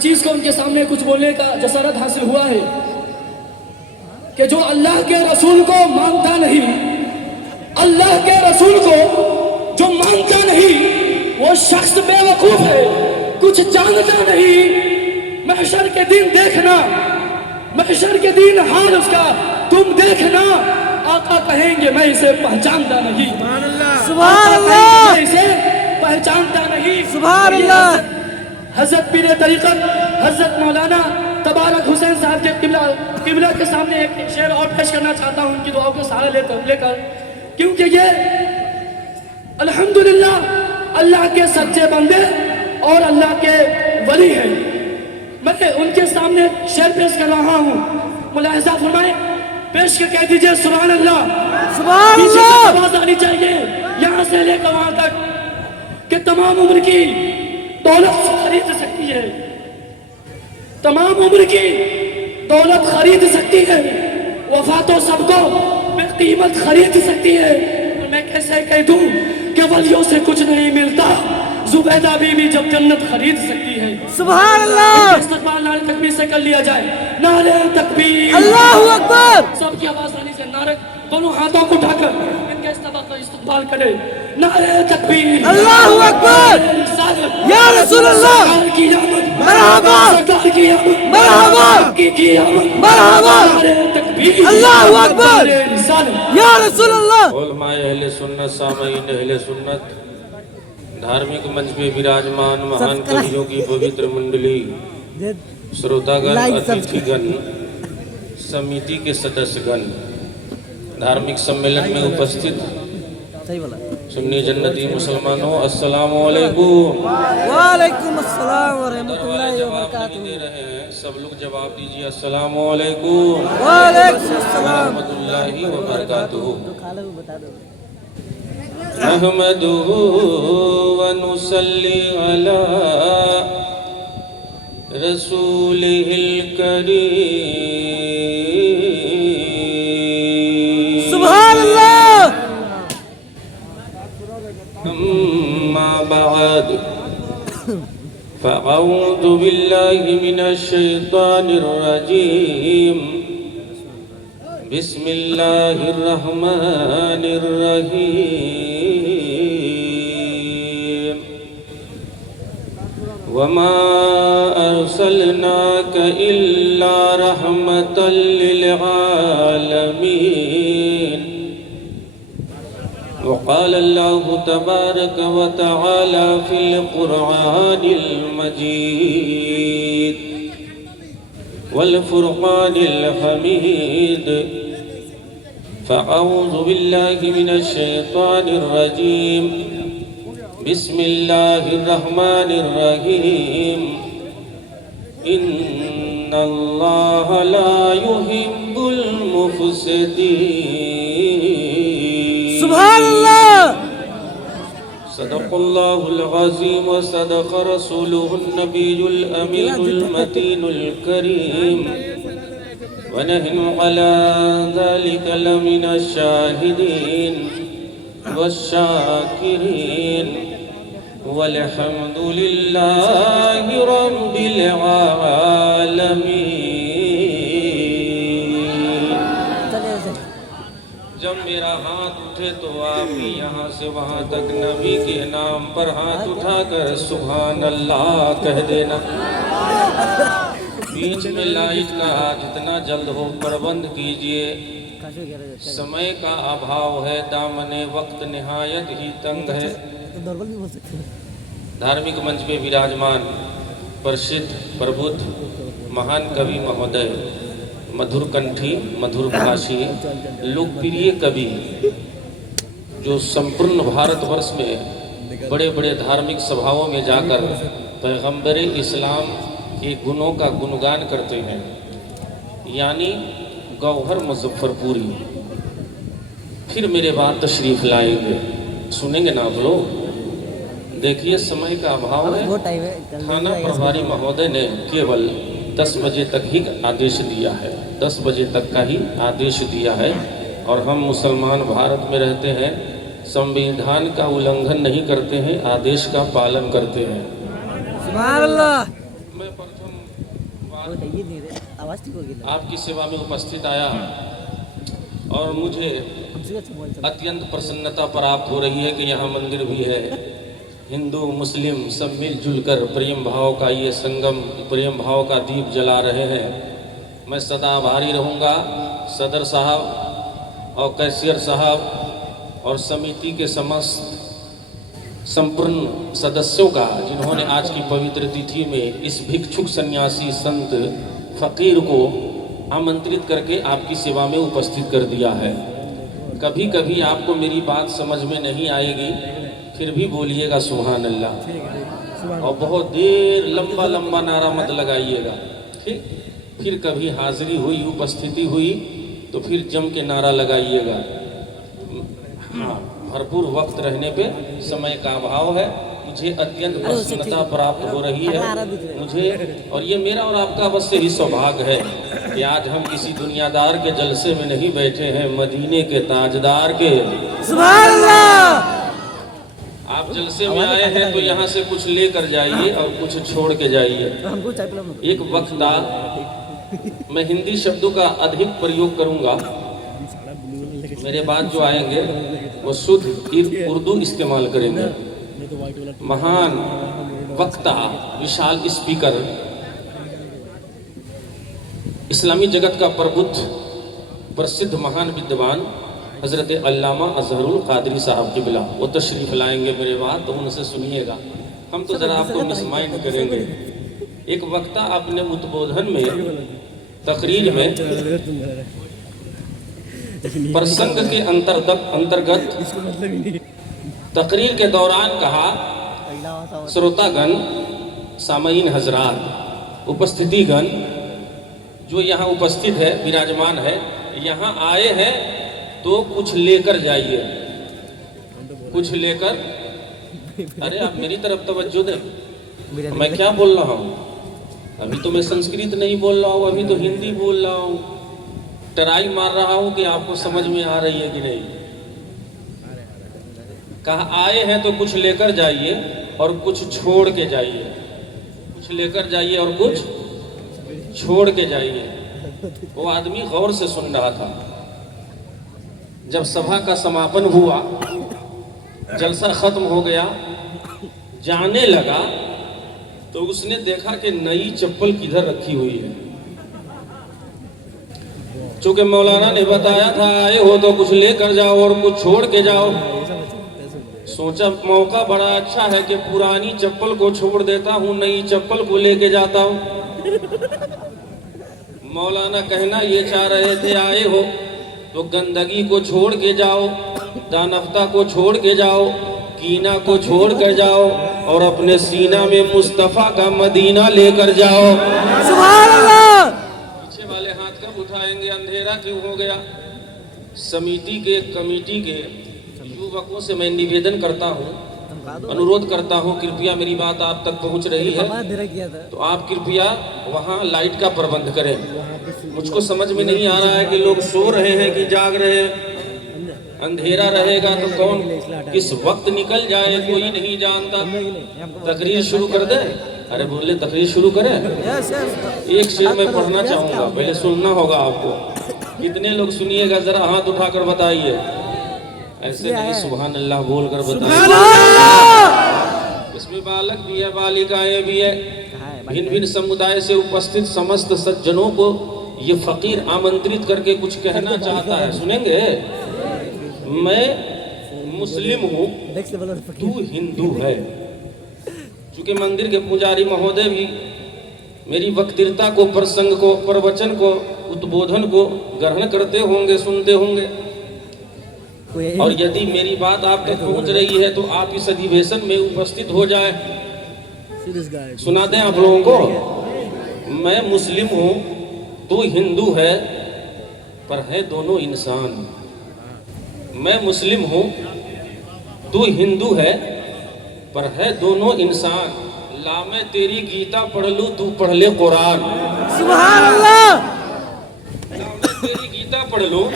नाचीज को उनके सामने कुछ बोलने का जसरत हासिल हुआ है कि जो अल्लाह के रसूल को मानता नहीं, अल्लाह के रसूल को जो मानता नहीं वो शख्स बेवकूफ है, कुछ जानता नहीं। महशर के दिन देखना, महशर के दिन हाल उसका तुम देखना। आका कहेंगे मैं इसे पहचानता नहीं, सुभान अल्लाह, मैं इसे पहचानता नहीं। सुभान अल्लाह। हजरत पीर तरीक़त हजरत मौलाना तबारक हुसैन साहब के किबला के सामने एक शेर और पेश करना चाहता हूँ उनकी दुआओं के सहारा लेकर, क्योंकि ये अल्हम्दुलिल्लाह अल्लाह के सच्चे बंदे और अल्लाह के वली हैं। मैं उनके सामने शेर पेश कर रहा हूँ, मुलाहिज़ा फरमाएं, पेश के कह दीजिए सुभान अल्लाह। सुभान पीछे अल्लाह। से आवाज आनी चाहिए यहाँ से लेकर वहां तक कि तमाम उम्र की दौलत खरीद सकती है, तमाम उम्र की दौलत खरीद सकती है, वफा तो सबको बेकीमत खरीद सकती है। और मैं कैसे कह दूं कि वलियों से कुछ नहीं मिलता, जुबैदा बीबी जब जन्नत खरीद सकती है। सुभान अल्लाह। इस्तेमाल नारे तकबीर से कर लिया जाए, नारे तकबीर, अल्लाहु अकबर। सबकी आवाज आनी से नारे, दोनों हाथों को उठाकर इनके इस्तेमाल करे, नारे तकबीर, अल्लाहु अकबर, या रसूल अल्लाह, मरहबा, मरहबा, मरहबा, अल्लाहु अकबर, या रसूल अल्लाह। उलमाए अहले सुन्नत, सामईन अहले सुन्नत, धार्मिक मंच पे विराजमान महान कवियों की पवित्र मंडली, श्रोतागण, अतिथिगण, समिति के सदस्यगण, धार्मिक सम्मेलन में उपस्थित सुन्नी जन्नती मुसलमानों, अस्सलाम वालेकुम। वालेकुम अस्सलाम व रहमतुल्लाहि व बरकातुहू। दे रहे हैं, सब लोग जवाब दीजिए, अस्सलाम वालेकुम वालेकुम अस्सलाम व रहमतुल्लाहि व बरकातुहू। बता दो। अहमदुहु व नुसल्ली अला रसूलिहिल करीम। सुभान अल्लाह। अम्मा बाद फ़अऊज़ु बिल्लाहि मिनश शैतानिर रजीम। बिस्मिल्लाहिर रहमानिर रहीम। वमा अरसलनाक इल्ला रहमतल लिल आलमीन। वक़ाल अल्लाहु तबारक व तआला फ़िल क़ुरआनिल मजीद वल फ़ुरक़ानिल हमीद। फ़अऊज़ु बिल्लाहि मिनश शैतानिर रजीम। बिस्मिल्लाहिर रहमानिर रहीम। इन्नल्लाह ला युहिब्बुल मुफ़्सिदीन। सुभान अल्लाह। सदक़ल्लाहुल अज़ीम व सदक़ रसूलुहुन नबियुल अमीनुल मतीनुल करीम। व नहनु अला ज़ालिका लमिनश शाहिदीन वश्शाकिरीन वल्हम्दुलिल्लाहि रब्बिल आलमीन। जब मेरा हाथ उठे तो आप भी यहाँ से वहाँ तक नबी के नाम पर हाथ उठाकर सुभान अल्लाह कह देना। बीच में लाइट का जितना जल्द हो प्रबंध कीजिए, समय का अभाव है, दामने वक्त निहायत ही तंग है। धार्मिक मंच पे विराजमान प्रसिद्ध प्रबुद्ध महान कवि महोदय, मधुर कंठी, मधुर भाषी, लोकप्रिय कवि, जो संपूर्ण भारतवर्ष में बड़े बड़े धार्मिक सभाओं में जाकर पैगंबर इस्लाम के गुणों का गुणगान करते हैं, यानी गौहर मुजफ्फरपुरी। फिर मेरे बाद तशरीफ लाएंगे, सुनेंगे ना आप लोग। देखिए समय का अभाव है, थाना प्रभारी महोदय ने केवल 10 बजे तक ही आदेश दिया है, 10 बजे तक का ही आदेश दिया है। और हम मुसलमान भारत में रहते हैं, संविधान का उल्लंघन नहीं करते हैं, आदेश का पालन करते हैं। सुभान अल्लाह। मैं प्रथम बार ये नहीं रे आवाज ठीक होगी ना आपकी सेवा में उपस्थित आया और मुझे हमसे का मोबाइल चला अत्यंत प्रसन्नता प्राप्त हो रही है कि यहाँ मंदिर भी है। हिंदू मुस्लिम सब मिलजुल कर प्रेम भाव का ये संगम, प्रेम भाव का दीप जला रहे हैं। मैं सदा आभारी रहूँगा सदर साहब और कैशियर साहब और समिति के समस्त संपूर्ण सदस्यों का, जिन्होंने आज की पवित्र तिथि में इस भिक्षुक सन्यासी संत फकीर को आमंत्रित करके आपकी सेवा में उपस्थित कर दिया है। कभी कभी आपको मेरी बात समझ में नहीं आएगी, फिर भी बोलिएगा सुभान अल्लाह, और बहुत देर लंबा लंबा नारा मत लगाइएगा, ठीक। फिर कभी हाजिरी हुई, उपस्थिति हुई तो फिर जम के नारा लगाइएगा। हाँ, भरपूर वक्त रहने पे समय का अभाव है। मुझे अत्यंत प्रसन्नता प्राप्त हो रही है मुझे, और ये मेरा और आपका अवश्य ही सौभाग्य है कि आज हम किसी दुनियादार के जलसे में नहीं बैठे हैं, मदीने के ताजदार के। सुभान अल्लाह। आप जलसे में आए हैं तो यहाँ से कुछ लेकर जाइए और कुछ छोड़ के जाइए। हमको चाय पिलाओ। एक वक्ता, मैं हिंदी शब्दों का अधिक प्रयोग करूंगा, मेरे बाद जो आएंगे वो शुद्ध उर्दू इस्तेमाल करेंगे। महान वक्ता, विशाल स्पीकर, इस्लामी जगत का प्रबुद्ध प्रसिद्ध महान विद्वान हजरत अल्लामा अजहरुल कादरी साहब की बिला वो तशरीफ लाएंगे मेरे बाद, तो उनसे सुनिएगा। हम तो जरा आपको मिसमाइंड करेंगे। एक वक्ता अपने उद्बोधन में, तकरीर में प्रसंग के अंतर्गत तकरीर के दौरान कहा, श्रोतागण, सामईन हजरात, उपस्थितिगण, जो यहाँ उपस्थित है, विराजमान है, यहाँ आए हैं तो कुछ लेकर जाइए, कुछ लेकर। अरे आप मेरी तरफ तवज्जो दें, मैं क्या बोल रहा हूँ? अभी तो मैं संस्कृत नहीं बोल रहा हूँ, अभी तो हिंदी बोल रहा हूँ। ट्राई मार रहा हूँ कि आपको समझ में आ रही है कि नहीं। कहा आए हैं तो कुछ लेकर जाइए और कुछ छोड़ के जाइए, कुछ लेकर जाइए और कुछ छोड़ के जाइए। वो आदमी गौर से सुन रहा था। जब सभा का समापन हुआ, जलसा खत्म हो गया, जाने लगा तो उसने देखा कि नई चप्पल किधर रखी हुई है। चूंकि मौलाना ने बताया था आए हो तो कुछ लेकर जाओ और कुछ छोड़ के जाओ, सोचा मौका बड़ा अच्छा है कि पुरानी चप्पल को छोड़ देता हूँ, नई चप्पल को लेके जाता हूँ। मौलाना कहना ये चाह रहे थे आए हो तो गंदगी को छोड़ के जाओ, दानफ्ता को छोड़ के जाओ, कीना को छोड़ कर जाओ और अपने सीना में मुस्तफा का मदीना लेकर जाओ। सुभान अल्लाह। पीछे वाले हाथ कब उठाएंगे? अंधेरा क्यों हो गया? समिति के, कमेटी के युवकों से मैं निवेदन करता हूँ, अनुरोध करता हूँ, कृपया मेरी बात आप तक पहुँच रही है तो आप कृपया वहाँ लाइट का प्रबंध करें। मुझको समझ में नहीं आ रहा है कि लोग सो रहे हैं कि जाग रहे हैं। अंधेरा रहेगा तो कौन किस वक्त निकल जाए कोई नहीं जानता। तकरीर शुरू कर दे? अरे बोले तकरीर शुरू करें? एक शेर मैं पढ़ना चाहूँगा, पहले सुनना होगा आपको। कितने लोग सुनिएगा जरा हाथ उठाकर बताइए। ऐसे नहीं, सुभान अल्लाह बोल कर बताइए। इसमें बालक भी है, बालिकाएं भी है, भिन्न भिन्न समुदाय से उपस्थित समस्त सज्जनों को ये फकीर आमंत्रित करके कुछ कहना चाहता है। सुनेंगे? मैं मुस्लिम हूँ, तू हिंदू है। चूंकि मंदिर के पुजारी महोदय भी मेरी वक्तृता को, प्रसंग को, प्रवचन को, उद्बोधन को ग्रहण करते होंगे, सुनते होंगे, और यदि मेरी बात आप तक पहुंच रही है तो आप इस अधिवेशन में उपस्थित हो जाए। सुना दें आप लोगों को। मैं मुस्लिम हूँ, तू हिंदू है, पर है दोनों इंसान। मैं मुस्लिम हूँ, तू हिंदू है, पर है दोनों इंसान। ला मैं तेरी गीता पढ़ लूँ, तू पढ़ ले कुरान। सुभान अल्लाह। ला मैं तेरी गीता पढ़ लूँ,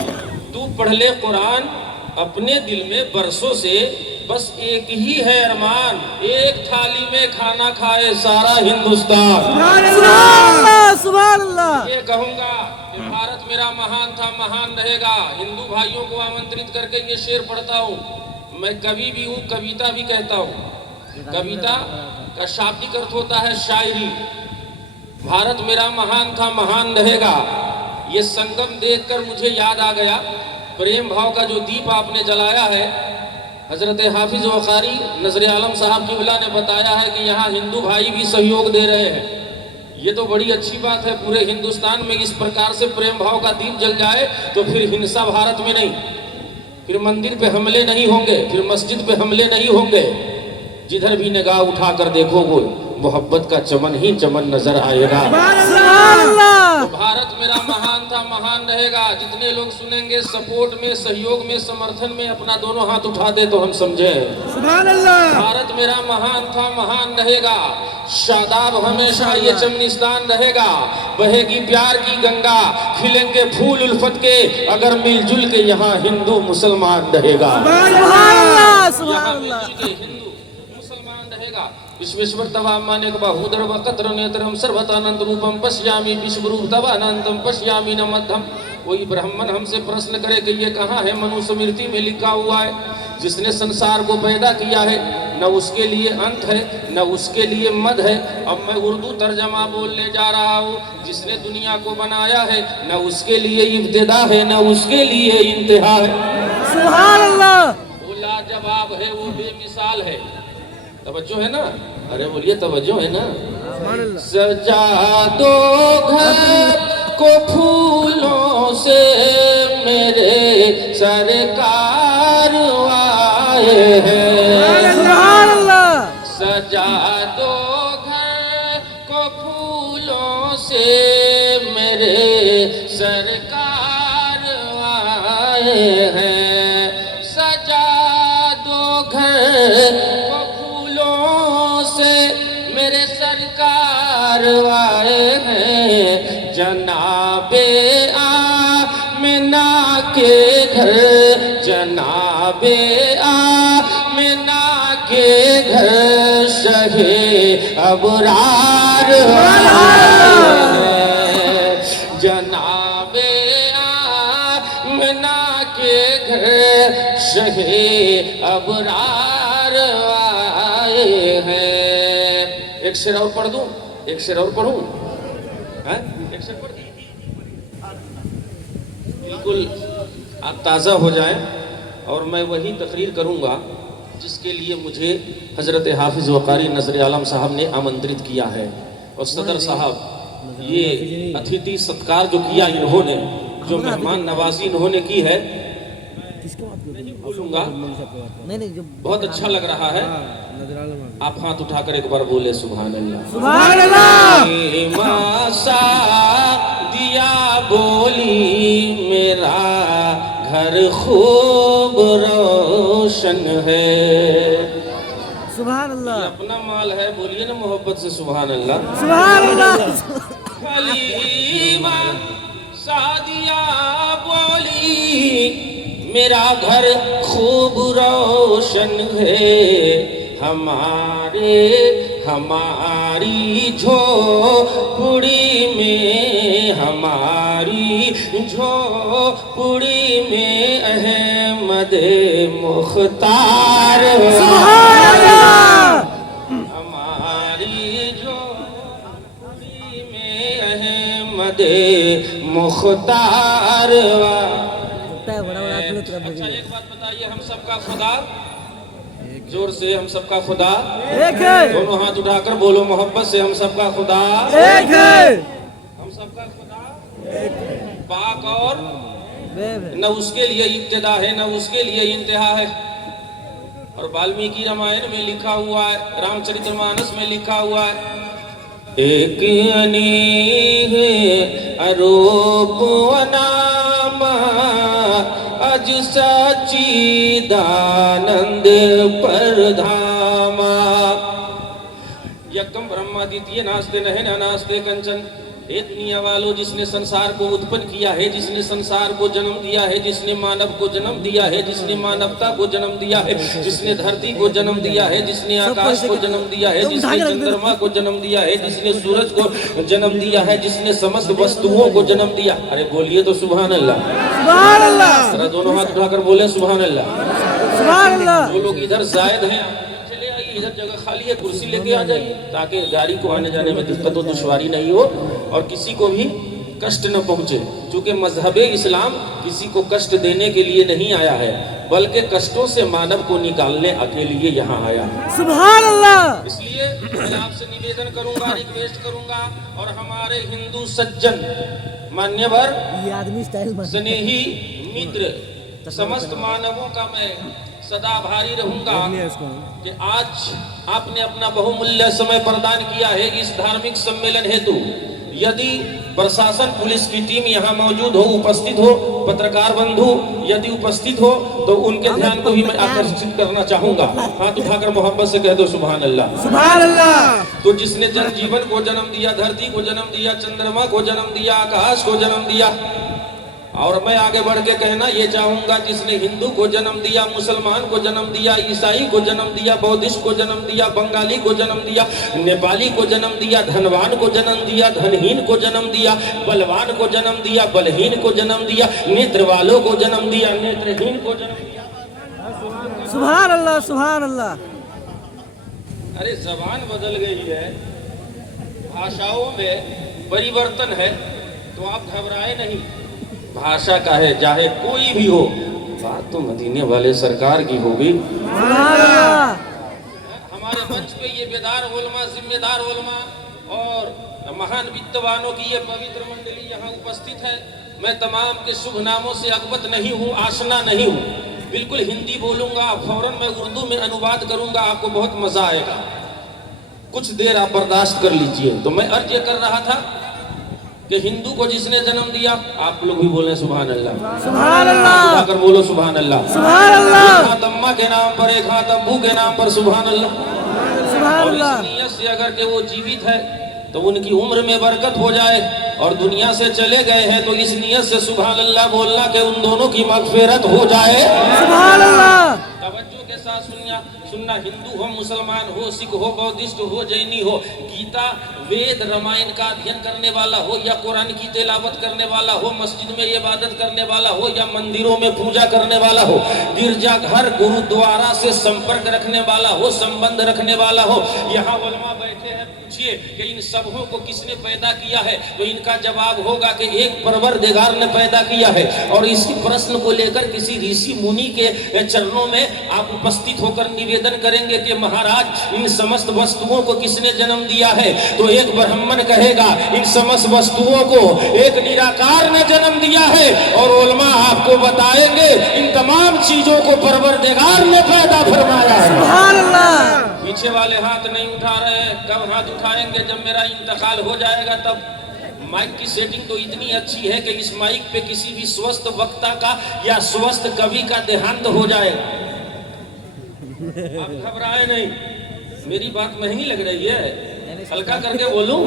तू पढ़ ले कुरान। अपने दिल में बरसों से बस एक ही है अरमान, एक था थाली में खाना खाए सारा हिंदुस्तान। सुभान अल्लाह, सुभान अल्लाह। ये कहूंगा कि भारत मेरा महान था, महान रहेगा। हिंदू भाइयों को आमंत्रित करके ये शेर पढ़ता हूँ। मैं कवि भी हूँ, कविता भी कहता हूँ। कविता का शाब्दिक अर्थ होता है शायरी। भारत मेरा महान था, महान रहेगा। ये संगम देखकर मुझे याद आ गया, प्रेम भाव का जो दीप आपने जलाया है। हजरत हाफिज वकारी नजर आलम साहब की ने बताया है कि यहाँ हिंदू भाई भी सहयोग दे रहे हैं। ये तो बड़ी अच्छी बात है। पूरे हिंदुस्तान में इस प्रकार से प्रेम भाव का दीप जल जाए तो फिर हिंसा भारत में नहीं, फिर मंदिर पे हमले नहीं होंगे, फिर मस्जिद पे हमले नहीं होंगे। जिधर भी निगाह उठाकर देखोगे मोहब्बत का चमन ही चमन नजर आएगा। तो भारत मेरा महान था, महान रहेगा। जितने लोग सुनेंगे सपोर्ट में, सहयोग में, समर्थन में अपना दोनों हाथ उठा दे तो हम समझे। सुभान अल्लाह। भारत मेरा महान था, महान रहेगा। शादाब हमेशा ये चमनिस्तान रहेगा। बहेगी प्यार की गंगा, खिलेंगे फूल उल्फत के, अगर मिलजुल के यहाँ हिंदू मुसलमान रहेगा। यहाँ मिलजुल के हिंदू मुसलमान रहेगा। विश्वेश्वर तवा माने बाहुदर वकत्र नेत्रम सर्वतानंद रूपम पश्यामि विश्वरूप तवानंतम पश्यामि न मध्यम। कोई ब्राह्मण हमसे प्रश्न करे कि ये कहाँ है, मनुस्मृति में लिखा हुआ है। जिसने संसार को पैदा किया है न उसके लिए अंत है न उसके लिए मद है। अब मैं उर्दू तर्जमा बोलने जा रहा हूँ। जिसने दुनिया को बनाया है न उसके लिए इब्तिदा है न उसके लिए इंतहा है। सुभान अल्लाह। वो लाजवाब है, वो बेमिसाल है। तवज्जो है ना? अरे बोलिए तवज्जो है ना? सजा दो घर को फूलों से मेरे सरकार आए हैं। सजा दो घर को फूलों से मेरे सरकार आए हैं। सजा दो घर मेरे सरकार आए हैं। जनाबे आमिना के घर, जनाबे आमिना के घर शहे अबरार आए हैं। जनाबे आमिना के घर शहे अबरार आए हैं। एक शेर और पढ़ दूं? एक शेर और पढ़ूं? एक शेर पढ़ बिल्कुल आप ताज़ा हो जाएं। और मैं वही तकरीर करूंगा जिसके लिए मुझे हजरत हाफिज वकारी नजर आलम साहब ने आमंत्रित किया है। और सदर साहब ये अतिथि सत्कार जो किया इन्होंने, जो मेहमान नवाजी इन्होंने की है, बोलूंगा बहुत अच्छा लग रहा है। आप हाथ उठाकर एक बार बोले सुभान अल्लाह। सुभान अल्लाह। मासा दिया बोली मेरा घर खूब रोशन है। सुभान अल्लाह। अपना माल है, बोलिए ना मोहब्बत से सुभान अल्लाह। सुभान अल्लाह। हलीमा सादिया बोली मेरा घर खूब रोशन है। हमारे हमारी झोपड़ी में, हमारी झोपड़ी में अहमद मुख्तार हमारी झोपड़ी में अहमद मुख्तार। अच्छा एक बात बताइए, हम सबका खुदा, जोर से हम सबका खुदा एक है। दोनों हाथ उठाकर बोलो मोहब्बत से, हम सबका खुदा एक है। हम सबका खुदा पाक और न उसके लिए इब्तिदा है न उसके लिए इंतहा है। और वाल्मीकि रामायण में लिखा हुआ है, रामचरितमानस में लिखा हुआ है, एक अनीह अरूप अनामा अज सच्चिदानंद परधामा। यकम ब्रह्मादित्य नास्ते नहे नास्ते कंचन हे दुनिया वालों, जिसने संसार को उत्पन्न किया है, जिसने संसार को जन्म दिया है, जिसने मानव को जन्म दिया है, जिसने मानवता को जन्म दिया है, जिसने धरती को जन्म दिया है, जिसने आकाश को जन्म दिया है, जिसने चंद्रमा को जन्म दिया है, जिसने सूरज को जन्म दिया है, जिसने समस्त वस्तुओं को जन्म दिया। अरे बोलिए तो सुभान अल्लाह, सुभान अल्लाह, जरा दोनों हाथ उठाकर बोले सुभान अल्लाह। सुभान अल्लाह। जो लोग इधर जायद हैं, चले आइए, इधर जगह खाली है, कुर्सी लेके आ जाइए, ताकि गाड़ी को आने जाने में दिक्कत हो, दुश्वारी नहीं हो और किसी को भी कष्ट न पहुंचे। क्योंकि मजहब इस्लाम किसी को कष्ट देने के लिए नहीं आया है, बल्कि कष्टों से मानव को निकालने के लिए यहाँ आया है। सुभान अल्लाह। इसलिए मैं आपसे निवेदन करूंगा, रिक्वेस्ट करूंगा, और हमारे हिंदू सज्जन, मान्यवर, ये आदमी स्टाइल स्नेही मित्र, समस्त मानवों का मैं सदा आभारी रहूंगा कि आज आपने अपना बहुमूल्य समय प्रदान किया है इस धार्मिक सम्मेलन हेतु। यदि प्रशासन, पुलिस की टीम यहाँ मौजूद हो, उपस्थित हो, पत्रकार बंधु यदि उपस्थित हो, तो उनके ध्यान को भी मैं आकर्षित करना चाहूंगा। हाथ उठाकर मोहब्बत से कह दो सुभान अल्लाह, सुभान अल्लाह। तो जिसने जन जीवन को जन्म दिया, धरती को जन्म दिया, चंद्रमा को जन्म दिया, आकाश को जन्म दिया, और मैं आगे बढ़ के कहना ये चाहूंगा, जिसने हिंदू को जन्म दिया, मुसलमान को जन्म दिया, ईसाई को जन्म दिया, बौद्धिस्ट को जन्म दिया, बंगाली को जन्म दिया, नेपाली को जन्म दिया, धनवान को जन्म दिया, धनहीन को जन्म दिया, बलवान को जन्म दिया, बलहीन को जन्म दिया, नेत्र वालों को जन्म दिया, नेत्रहीन को जन्म दिया। सुभान अल्लाह, सुभान अल्लाह। अरे जबान बदल गई है, भाषाओं में परिवर्तन है, तो आप घबराए नहीं। भाषा का है, चाहे कोई भी हो, बात तो मदीने वाले सरकार की होगी। हमारे मंच पे ये बेदार उलमा, जिम्मेदार उलमा और महान विद्वानों की ये पवित्र मंडली यहाँ उपस्थित है। मैं तमाम के शुभ नामों से अवगत नहीं हूँ, आशना नहीं हूँ, बिल्कुल हिंदी बोलूंगा, फौरन मैं उर्दू में अनुवाद करूंगा, आपको बहुत मजा आएगा। कुछ देर आप बर्दाश्त कर लीजिए। तो मैं अर्ज ये कर रहा था कि हिंदू को जिसने जन्म दिया, आप लोग भी बोले सुभान अल्लाह, सुभान अल्लाह, कर बोलो सुभान अल्लाह, सुभान अल्लाह। एक हाथ अम्मा के नाम पर, एक हाथ अब्बू के नाम पर, सुभान अल्लाह। सुभान और अल्लाह। इस नियत से अगर के वो जीवित है तो उनकी उम्र में बरकत हो जाए, और दुनिया से चले गए हैं तो इस नियत से सुभान अल्लाह बोलना कि उन दोनों की मगफिरत हो जाए। सुभान अल्लाह। तवज्जो के साथ सुनना, हिंदू हो, मुसलमान हो, सिख हो, बौद्धिस्ट हो, जैनी हो, गीता, वेद, रामायण का अध्ययन करने वाला हो, या कुरान की तिलावत करने वाला हो, मस्जिद में इबादत करने वाला हो, या मंदिरों में पूजा करने वाला हो, गिरजाघर, गुरुद्वारा से संपर्क रखने वाला हो, संबंध रखने वाला हो, यहाँ उलमा बैठे हैं, पूछिए कि इन सबों को किसने पैदा किया है, तो इनका जवाब होगा कि एक परवरदिगार ने पैदा किया है। और इस प्रश्न को लेकर किसी ऋषि मुनि के चरणों में आप उपस्थित होकर निवेदन करेंगे कि महाराज इन समस्त वस्तुओं को किसने जन्म दिया है, तो एक ब्राह्मण कहेगा इन समस्त वस्तुओं को एक निराकार ने जन्म दिया है, और उलमा आपको बताएंगे इन तमाम चीजों को परवरदिगार ने पैदा फरमाया है। सुभान अल्लाह। पीछे वाले हाथ नहीं उठा रहे हैं, कब हाथ उठाएंगे? जब मेरा इंतकाल हो जाएगा तब। माइक की सेटिंग तो इतनी अच्छी है कि इस माइक पे किसी भी स्वस्थ वक्ता का या स्वस्थ कवि का देहांत हो जाएगा। आप घबराए नहीं, मेरी बात महंगी लग रही है, हल्का करके बोलूं।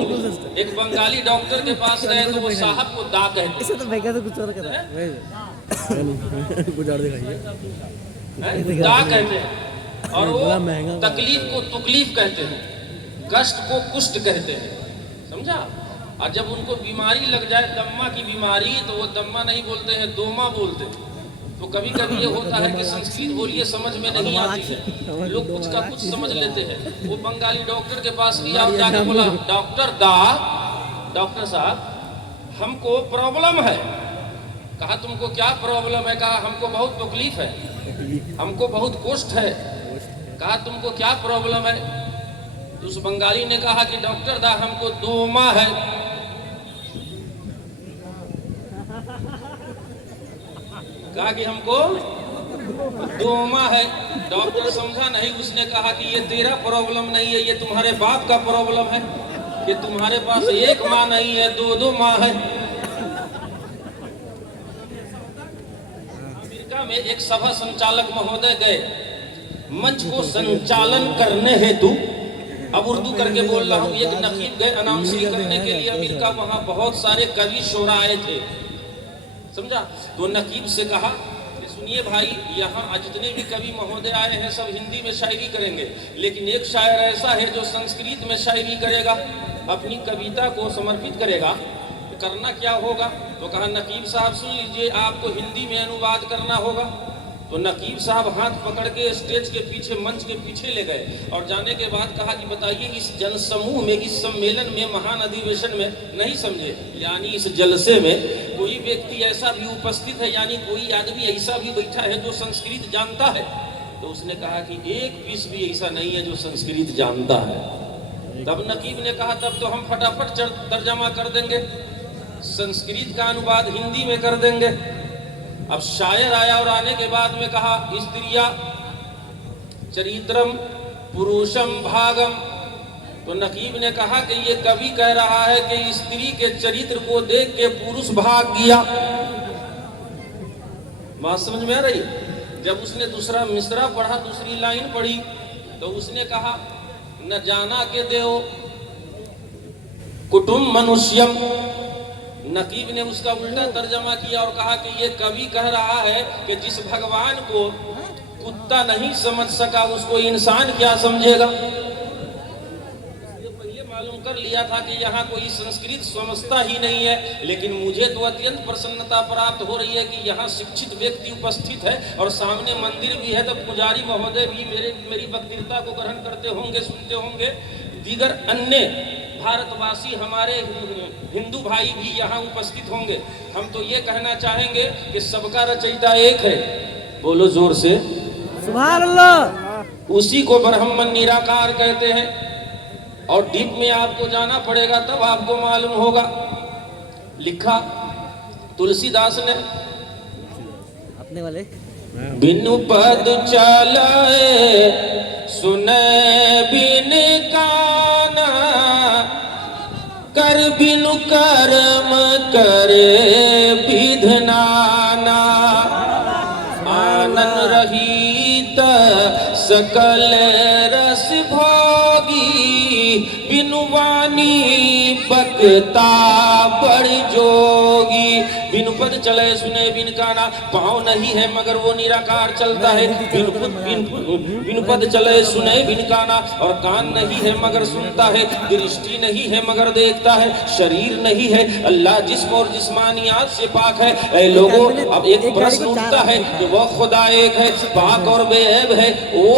एक बंगाली डॉक्टर के पास गए तो वो साहब को दा कहते इसे तो भैया तो कुछ और कर रहा है। कुछ और दिखाइए। दा कहते हैं, और वो तकलीफ को तकलीफ कहते हैं, कष्ट को कुष्ठ कहते हैं, समझा? और जब उनको बीमारी लग जाए, दम्मा की बीमारी, तो वो दम्मा नहीं बोलते हैं, दोमा बोलते हैं। तो कभी कभी ये होता है कि संस्कृत बोलिए समझ में नहीं आती है, लोग कुछ का कुछ समझ लेते हैं। वो बंगाली डॉक्टर के पास गया और जाके बोला, डॉक्टर साहब हमको प्रॉब्लम है। कहा तुमको क्या प्रॉब्लम है? कहा हमको बहुत तकलीफ है, हमको बहुत कष्ट है। कहा तुमको क्या प्रॉब्लम है? तो उस बंगाली ने कहा कि डॉक्टर दा हमको दोमा है। कहा कि हमको दोमा है। डॉक्टर समझा नहीं, उसने कहा कि ये तेरा प्रॉब्लम नहीं है, ये तुम्हारे बाप का प्रॉब्लम है कि तुम्हारे पास एक माँ नहीं है, दो माँ है। अमेरिका में एक सभा संचालक महोदय गए, मंच को संचालन करने हेतु अब उर्दू करके बोल रहा हूँ। एक नकीब गए अनाउंसरी करने के लिए अमेरिका, वहां बहुत सारे कवि शोरा आए थे, समझा। तो नकीब से कहा कि सुनिए भाई, यहाँ जितने भी कवि महोदय आए हैं सब हिंदी में शायरी करेंगे, लेकिन एक शायर ऐसा है जो संस्कृत में शायरी करेगा, अपनी कविता को समर्पित करेगा, तो करना क्या होगा? तो कहा नकीब साहब सुन लीजिए, आपको हिंदी में अनुवाद करना होगा। तो नकीब साहब हाथ पकड़ के स्टेज के पीछे, मंच के पीछे ले गए और जाने के बाद कहा कि बताइए, इस जनसमूह में, इस सम्मेलन में, महान अधिवेशन में, नहीं समझे, यानी इस जलसे में कोई व्यक्ति ऐसा भी उपस्थित है, यानी कोई आदमी ऐसा भी बैठा है जो संस्कृत जानता है? तो उसने कहा कि एक पीस भी ऐसा नहीं है जो संस्कृत जानता है। तब नकीब ने कहा तब तो हम फटाफट तर्जमा कर देंगे, संस्कृत का अनुवाद हिंदी में कर देंगे। अब शायर आया और आने के बाद में कहा स्त्रिया चरित्रम पुरुषम भागम। तो नकीब ने कहा कि ये कवि कह रहा है कि स्त्री के चरित्र को देख के पुरुष भाग गया। बात समझ में आ रही? जब उसने दूसरा मिसरा पढ़ा, दूसरी लाइन पढ़ी, तो उसने कहा न जाना के देओ कुटुंब मनुष्यम। नकीब ने उसका उल्टा तर्जमा किया और कहा कि ये कवि कह रहा है कि जिस भगवान को कुत्ता नहीं समझ सका उसको इंसान क्या समझेगा। पहले मालूम कर लिया था कि यहाँ कोई संस्कृत समझता ही नहीं है, लेकिन मुझे तो अत्यंत प्रसन्नता प्राप्त हो रही है कि यहाँ शिक्षित व्यक्ति उपस्थित है और सामने मंदिर भी है, तो पुजारी महोदय भी मेरी वक्तृता को ग्रहण करते होंगे, सुनते होंगे। दीगर अन्य भारतवासी हमारे हिंदू भाई भी यहाँ उपस्थित होंगे। हम तो ये कहना चाहेंगे कि सबका रचयिता एक है, बोलो जोर से सुभान अल्लाह। उसी को ब्रह्मन निराकार कहते हैं। और डीप में आपको जाना पड़ेगा तब आपको मालूम होगा। लिखा तुलसीदास ने, अपने वाले बिनु पद चलाए सुने बिन काना, कर बिनु कर्म करे विधनाना, आनंद रहित सकल रस भोगी, बिनु वाणी बकता बड़ जोगी। बिनु पद चले सुने बिन काना, पाँव नहीं है मगर वो निराकार चलता है। बिनु पद चले सुने बिन काना, और कान नहीं है मगर सुनता है, दृष्टि नहीं है मगर देखता है, शरीर नहीं है, अल्लाह जिस्म और जिस्मानियात से पाक है। ऐ लोगों, अब एक प्रश्न उठता है कि वो खुदा एक है, पाक और बेऐब है, वो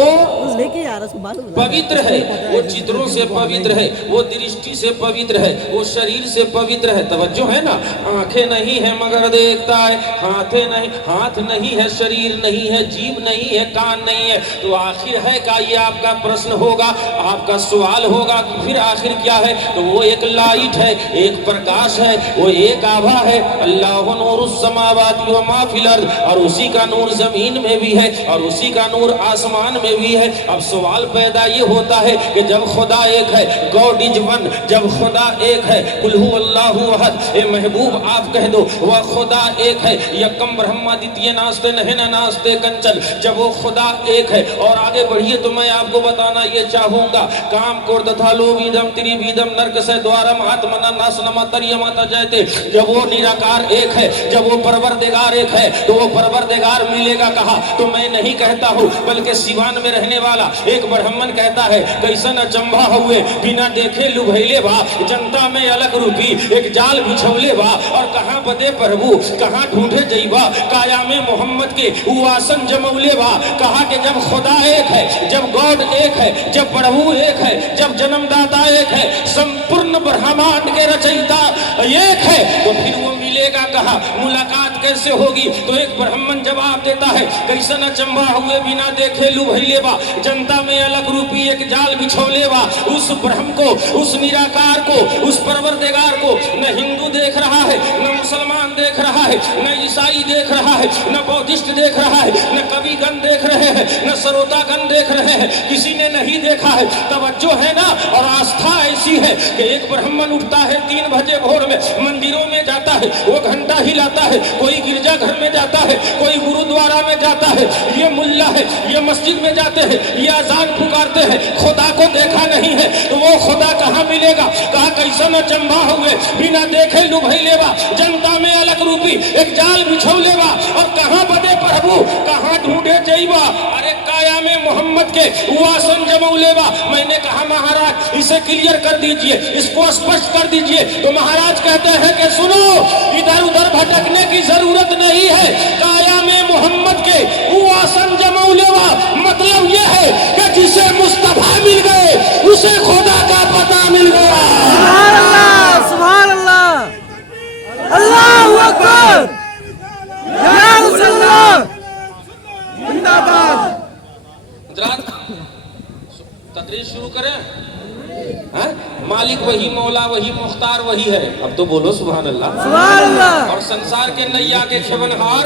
लेके आ रहा पवित्र है, वो चित्रों से पवित्र है, वो दृष्टि से पवित्र है, वो शरीर से पवित्र है। तवज्जो है ना? आंखें नहीं है मगर देखता है, हाथ नहीं है, शरीर नहीं है, जीभ नहीं है, कान नहीं है। तो आखिर है का ये आपका प्रश्न होगा, आपका सवाल होगा कि फिर आखिर क्या है? तो वो एक लाइट है, एक प्रकाश है, वो एक आभा है। अल्लाहु नूरुस समावाति व मा फिल अर्द, और उसी का नूर जमीन में भी है और उसी का नूर आसमान में भी है। अब सवाल पैदा ये होता है कि जब खुदा एक है, गॉड इज वन, जब खुदा एक है, कुल हु अल्लाहु अहद, ए महबूब आप कह दो वह खुदा एक है, यकम ब्रह्मा द्वितीय नास्ते नहीं न नास्ते कंचन। जब वो खुदा एक है, और आगे बढ़िए तो मैं आपको बताना ये चाहूंगा, काम कोर तथा लोभीदम त्रिविधम नरक से द्वारम आत्मना नासनमा तर्यमाता जयते। जब वो निराकार एक है, जब वो परवरदिगार एक है, तो वो परवरदिगार मिलेगा कहा? तो मैं नहीं कहता हूँ, बल्कि सिवान में रहने वाला एक ब्राह्मण कहता है, कैसन अचंभा हुए बिना देखे लुभैले बा, जनता में अलग रूपी एक जाल बिछौले बा, और कहाँ बदे प्रभु कहाँ ढूंढे जईबा, काया में मोहम्मद के उवासन जमौले बा। कहा कि जब खुदा एक है, जब गॉड एक है, जब प्रभु एक है, जब जन्मदाता एक है, संपूर्ण ब्रह्मांड के रचयिता एक है, तो फिर वो मिलेगा कहा? मुलाकात कैसे होगी? तो एक ब्राह्मण जवाब देता है, कैसन अचंभा हुए बिना देखे लुभैले बा, जनता में अलग रूपी एक जाल बिछौले बा। उस ब्रह्म को, उस निराकार को, उस परवरदिगार को न हिंदू देख रहा है, न मुसलमान देख रहा है, न ईसाई देख रहा है, न बौद्धिस्ट देख रहा है, न कविगण देख रहे हैं, न श्रोतागण देख रहे हैं, किसी ने नहीं देखा है। तवज्जो है ना? और आस्था ऐसी है कि एक ब्राह्मण उठता है 3 बजे भोर में, मंदिरों में जाता है, वो घंटा हिलाता है, कोई कोई गिरजा घर में जाता है, कोई गुरुद्वारा में जाता है, ये मुल्ला है, ये मस्जिद में जाते हैं, ये अजान पुकारते हैं, खुदा को देखा नहीं है तो वो खुदा कहाँ मिलेगा? कहा कैसा न चंबा हुए बिना देखे लुभई लेवा, जनता में अलग रूपी एक जाल बिछौ लेवा, और कहाँ बदे प्रभु कहाँ ढूंढे जईबा। अरे काया में मोहम्मद के वासन जमऊ लेवा। मैंने कहा महाराज इसे क्लियर कर दीजिए, इसको स्पष्ट कर दीजिए। तो महाराज कहते हैं कि सुनो, इधर उधर भटकने की जरूरत नहीं है, काया में मोहम्मद के वासन जमऊ लेवा। मतलब यह है कि जिसे मुस्तफा मिल गए उसे खुदा का पता मिल गया। सुभान अल्लाह, सुभान अल्लाह, अल्लाहू अकबर, या रसूलल्लाह, जिंदाबाद। तकरीर शुरू करें? है? मालिक वही, मौला वही, मुख्तार वही है। अब तो बोलो सुभान अल्लाह, सुभान अल्लाह। और संसार के नैया के खेवनहार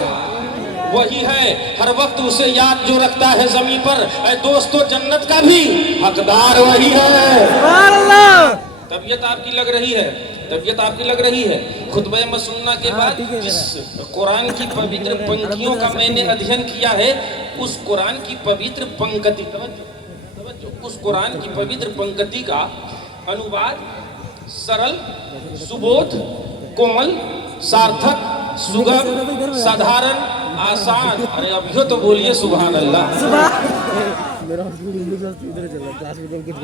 वही है। हर वक्त उसे याद जो रखता है जमीन पर, ऐ दोस्तों जन्नत का भी हकदार वही है। सुभान अल्लाह। तबीयत आपकी लग रही है, तबीयत आपकी लग रही है। खुतबा मसूना के बाद जिस कुरान की पवित्र पंक्तियों का मैंने अध्ययन किया है, उस कुरान की पवित्र पंक्ति, उस कुरान की पवित्र पंक्ति का अनुवाद सरल, सुबोध, कोमल, सार्थक, सुगम, साधारण, आसान। अरे अभियो तो बोलिए सुभान अल्लाह।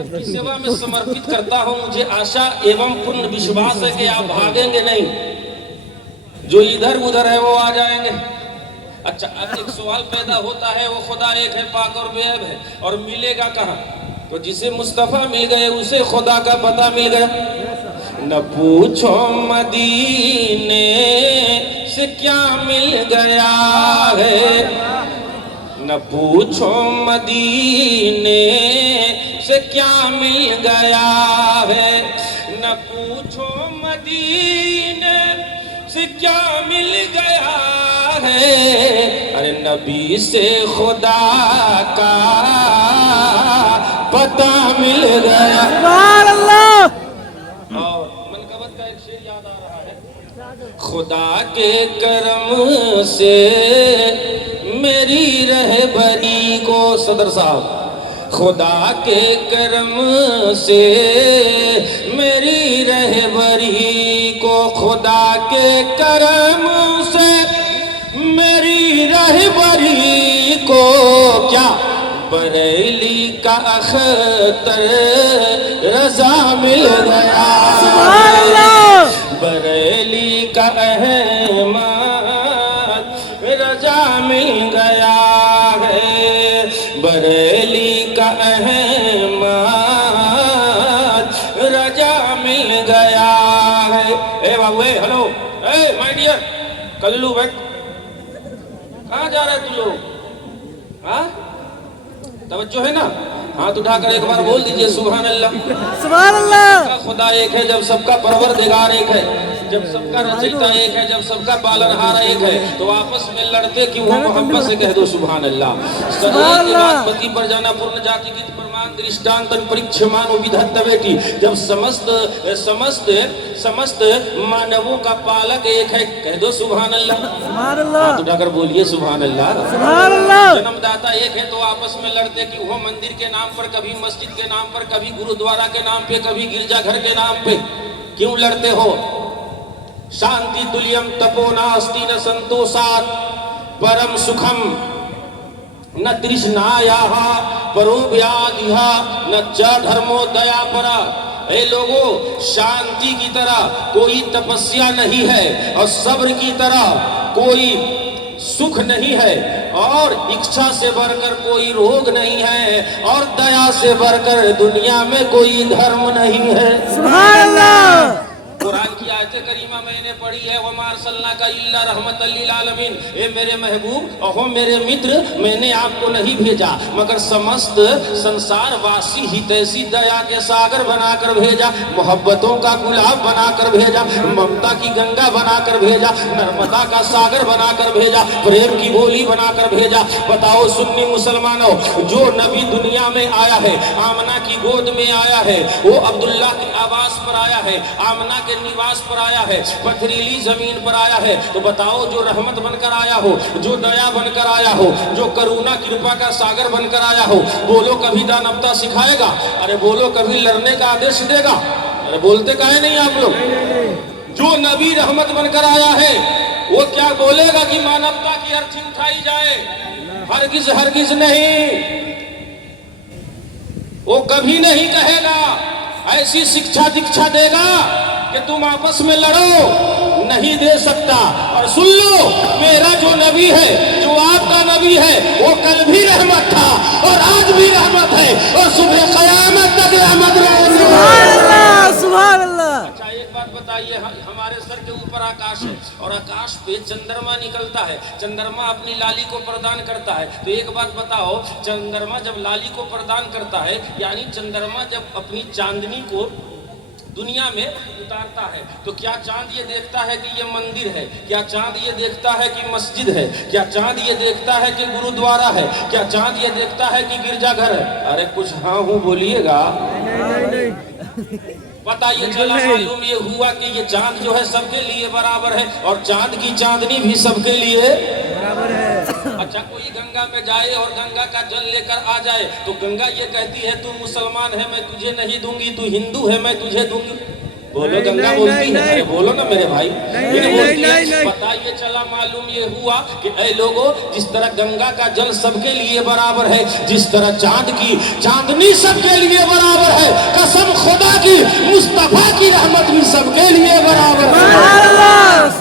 आपकी सेवा में समर्पित करता हूँ। मुझे आशा एवं पूर्ण विश्वास है कि आप भागेंगे नहीं, जो इधर उधर है वो आ जाएंगे। अच्छा, अब एक सवाल पैदा होता है, वो खुदा एक है, पाक और बेअब है, और मिलेगा कहाँ? तो जिसे मुस्तफा मिल गए उसे खुदा का पता मिल गया। न पूछो मदीने से क्या मिल गया है, न पूछो मदीने से क्या मिल गया है, न पूछो मदीने से क्या मिल गया है। अरे नबी से खुदा का पता मिल गया। सुभान अल्लाह। और मनकबत का एक शेर याद आ रहा है, खुदा के करम से मेरी रहबरी को, सदर साहब, खुदा के करम से मेरी रहबरी को, खुदा के करम से मेरी रहबरी को, क्या बरेली का अख्तर रजा मिल गया। सुभान अल्लाह। बरेली का अहमद रजा मिल गया है, बरेली का अहमद रजा मिल गया है। ए बाबू, हेलो, ए माय डियर कल्लू बैठ, कहाँ जा रहे तू लोग? हाँ, तवज्जो है ना? हाथ उठाकर एक बार बोल दीजिए सुभान अल्लाह। सुभान अल्लाह। सबका खुदा एक है, जब सबका परवरदिगार एक है, जब सबका रचयिता एक है, जब सबका पालनहार एक है, तो आपस में लड़ते क्यों हो? मोहब्बत से कह दो सुभान अल्लाह। पति पर जाना पूर्ण जाति की प्रमाण दृष्टांत परीक्षमान विधत्त बेटी। जब समस्त मानवों का पालक एक है, कह दो सुभान अल्लाह। सुभान अल्लाह। हाथ उठाकर बोलिए सुभान अल्लाह। सुभान अल्लाह। जन्मदाता एक है, तो आपस में लड़ते क्यों हो? मंदिर के नाम पर, कभी मस्जिद के नाम पर, कभी गुरुद्वारा के नाम पे, कभी गिरजाघर के नाम पे क्यों लड़ते हो? शांति तुल्यम तपो नास्ति न संतोषात् परम सुखम न तृष्णायाः परो व्याधिः न च धर्मो दया परा। ए लोगों, शांति की तरह कोई तपस्या नहीं है, और सब्र की तरह कोई सुख नहीं है, और इच्छा से बढ़कर कोई रोग नहीं है, और दया से बढ़कर दुनिया में कोई धर्म नहीं है। सुभान अल्लाह। कुरान की आयत करीमा मैंने पढ़ी है, वमा अरसलनाका इल्ला रहमतल लिल आलमीन। ए मेरे महबूब और मेरे मित्र, मैंने आपको नहीं भेजा मगर समस्त संसार वासी हितैषी दया के सागर बनाकर भेजा, मोहब्बतों का गुलाब बनाकर भेजा, ममता की गंगा बनाकर भेजा, नर्मदा का सागर बनाकर भेजा, प्रेम की बोली बनाकर भेजा। बताओ सुन्नी मुसलमानों, जो नबी दुनिया में आया है, आमना की गोद में आया है, वो अब्दुल्ला के आवास पर आया है, आमना के निवास पर आया है, पथरीली जमीन पर आया है, तो बताओ जो रहमत बनकर आया हो, जो दया बनकर आया हो, जो करुणा कृपा का सागर बनकर आया हो, बोलो कभी दानवता सिखाएगा? अरे बोलो कभी लड़ने का आदेश देगा? अरे बोलते काहे नहीं आप लोग? जो नबी रहमत बनकर आया है वो क्या बोलेगा कि मानवता की अर्थी उठाई जाए? हरगिज हरगिज नहीं, वो कभी नहीं कहेगा। ऐसी शिक्षा दीक्षा देगा कि तुम आपस में लड़ो, नहीं दे सकता। और सुन लो, मेरा जो नबी है, जो आपका नबी है, वो कल भी रहमत था और आज भी रहमत है और सुबह कयामत तक रहमत रहेगी। सुभान अल्लाह, सुभान अल्लाह। अच्छा एक बात बताइए, हमारे सर के ऊपर आकाश है और आकाश पे चंद्रमा निकलता है, चंद्रमा अपनी लाली को प्रदान करता है। तो एक बात बताओ, चंद्रमा जब लाली को प्रदान करता है, यानी चंद्रमा जब अपनी चांदनी को दुनिया में उतारता है, तो क्या चांद ये देखता है कि ये मंदिर है? क्या चांद ये देखता है कि मस्जिद है? क्या चांद ये देखता है कि गुरुद्वारा है? क्या चांद ये देखता है कि गिरजाघर है? अरे कुछ हाँ हूँ बोलिएगा। पता ये चला, मालूम ये हुआ कि ये चांद जो है सबके लिए बराबर है और चांद की चांदनी भी सबके लिए बराबर है। अच्छा कोई गंगा में जाए और गंगा का जल लेकर आ जाए, तो गंगा ये कहती है तू मुसलमान है मैं तुझे नहीं दूंगी, तू हिंदू है मैं तुझे दूंगी। बोलो गंगा बोलती है? अरे बोलो ना मेरे भाई, बोलती है। पता ये चला, मालूम ये हुआ कि ऐ लोगों, जिस तरह गंगा का जल सबके लिए बराबर है, जिस तरह चांद की चांदनी सबके लिए बराबर है, कसम खुदा की मुस्तफा की रहमत भी सबके लिए बराबर है।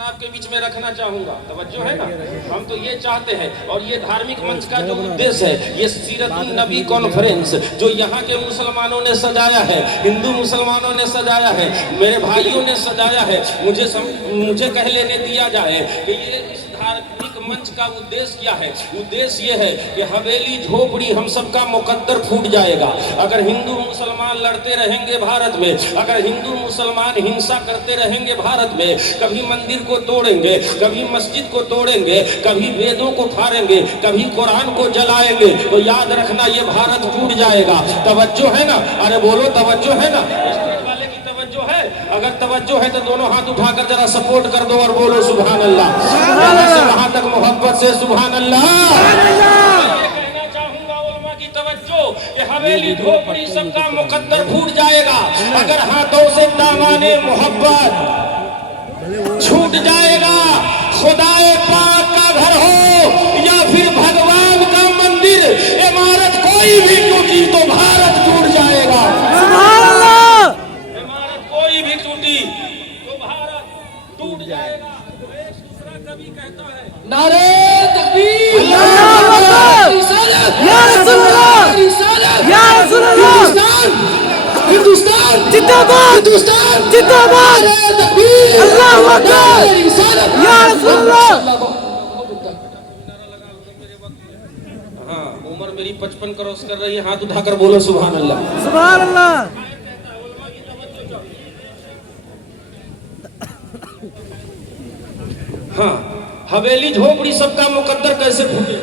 आपके बीच में रखना चाहूंगा, तवज्जो है ना? हम तो ये चाहते हैं, और ये धार्मिक मंच का जो उद्देश्य है, ये सीरतुन नबी कॉन्फ्रेंस जो यहाँ के मुसलमानों ने सजाया है, हिंदू मुसलमानों ने सजाया है, मेरे भाइयों ने सजाया है, मुझे कह लेने दिया जाए कि ये इस धार्मिक मंच का उद्देश्य क्या है? उद्देश्य ये है कि हवेली झोपड़ी हम सबका मुकद्दर फूट जाएगा अगर हिंदू मुसलमान लड़ते रहेंगे भारत में, अगर हिंदू मुसलमान हिंसा करते रहेंगे भारत में, कभी मंदिर को तोड़ेंगे, कभी मस्जिद को तोड़ेंगे, कभी वेदों को फाड़ेंगे, कभी कुरान को जलाएंगे, तो याद रखना ये भारत टूट जाएगा। तवज्जो है ना? अरे बोलो तवज्जो है ना? स्टेज वाले की तवज्जो है? अगर तवज्जो है तो दोनों हाथ उठाकर जरा सपोर्ट कर दो और बोलो सुभान अल्लाह। वहां तक मोहब्बत से सुभान अल्लाह। कहना चाहूंगा उलमा की तवज्जो कि हवेली झोपड़ी सबका मुकद्दर फूट जाएगा अगर हाथों से दामाने मोहब्बत छूट जाएगा। खुदाए पाक का घर हो या फिर भगवान का मंदिर, इमारत कोई भी टूटी तो भारत टूट जाएगा। इमारत कोई भी टूटी तो भारत टूट जाएगा। दूसरा कवि कहता है, नारे तकबीर, हिंदुस्तान जिंदाबाद, हिंदुस्तान जिंदाबाद, अल्लाहू अकबर, या रसूलुल्लाह। हाँ उम्र मेरी 55 क्रॉस कर रही है, हाथ उठाकर बोलो सुभान अल्लाह, सुभान अल्लाह। हाँ हवेली झोपड़ी सबका मुकद्दर कैसे फूटे?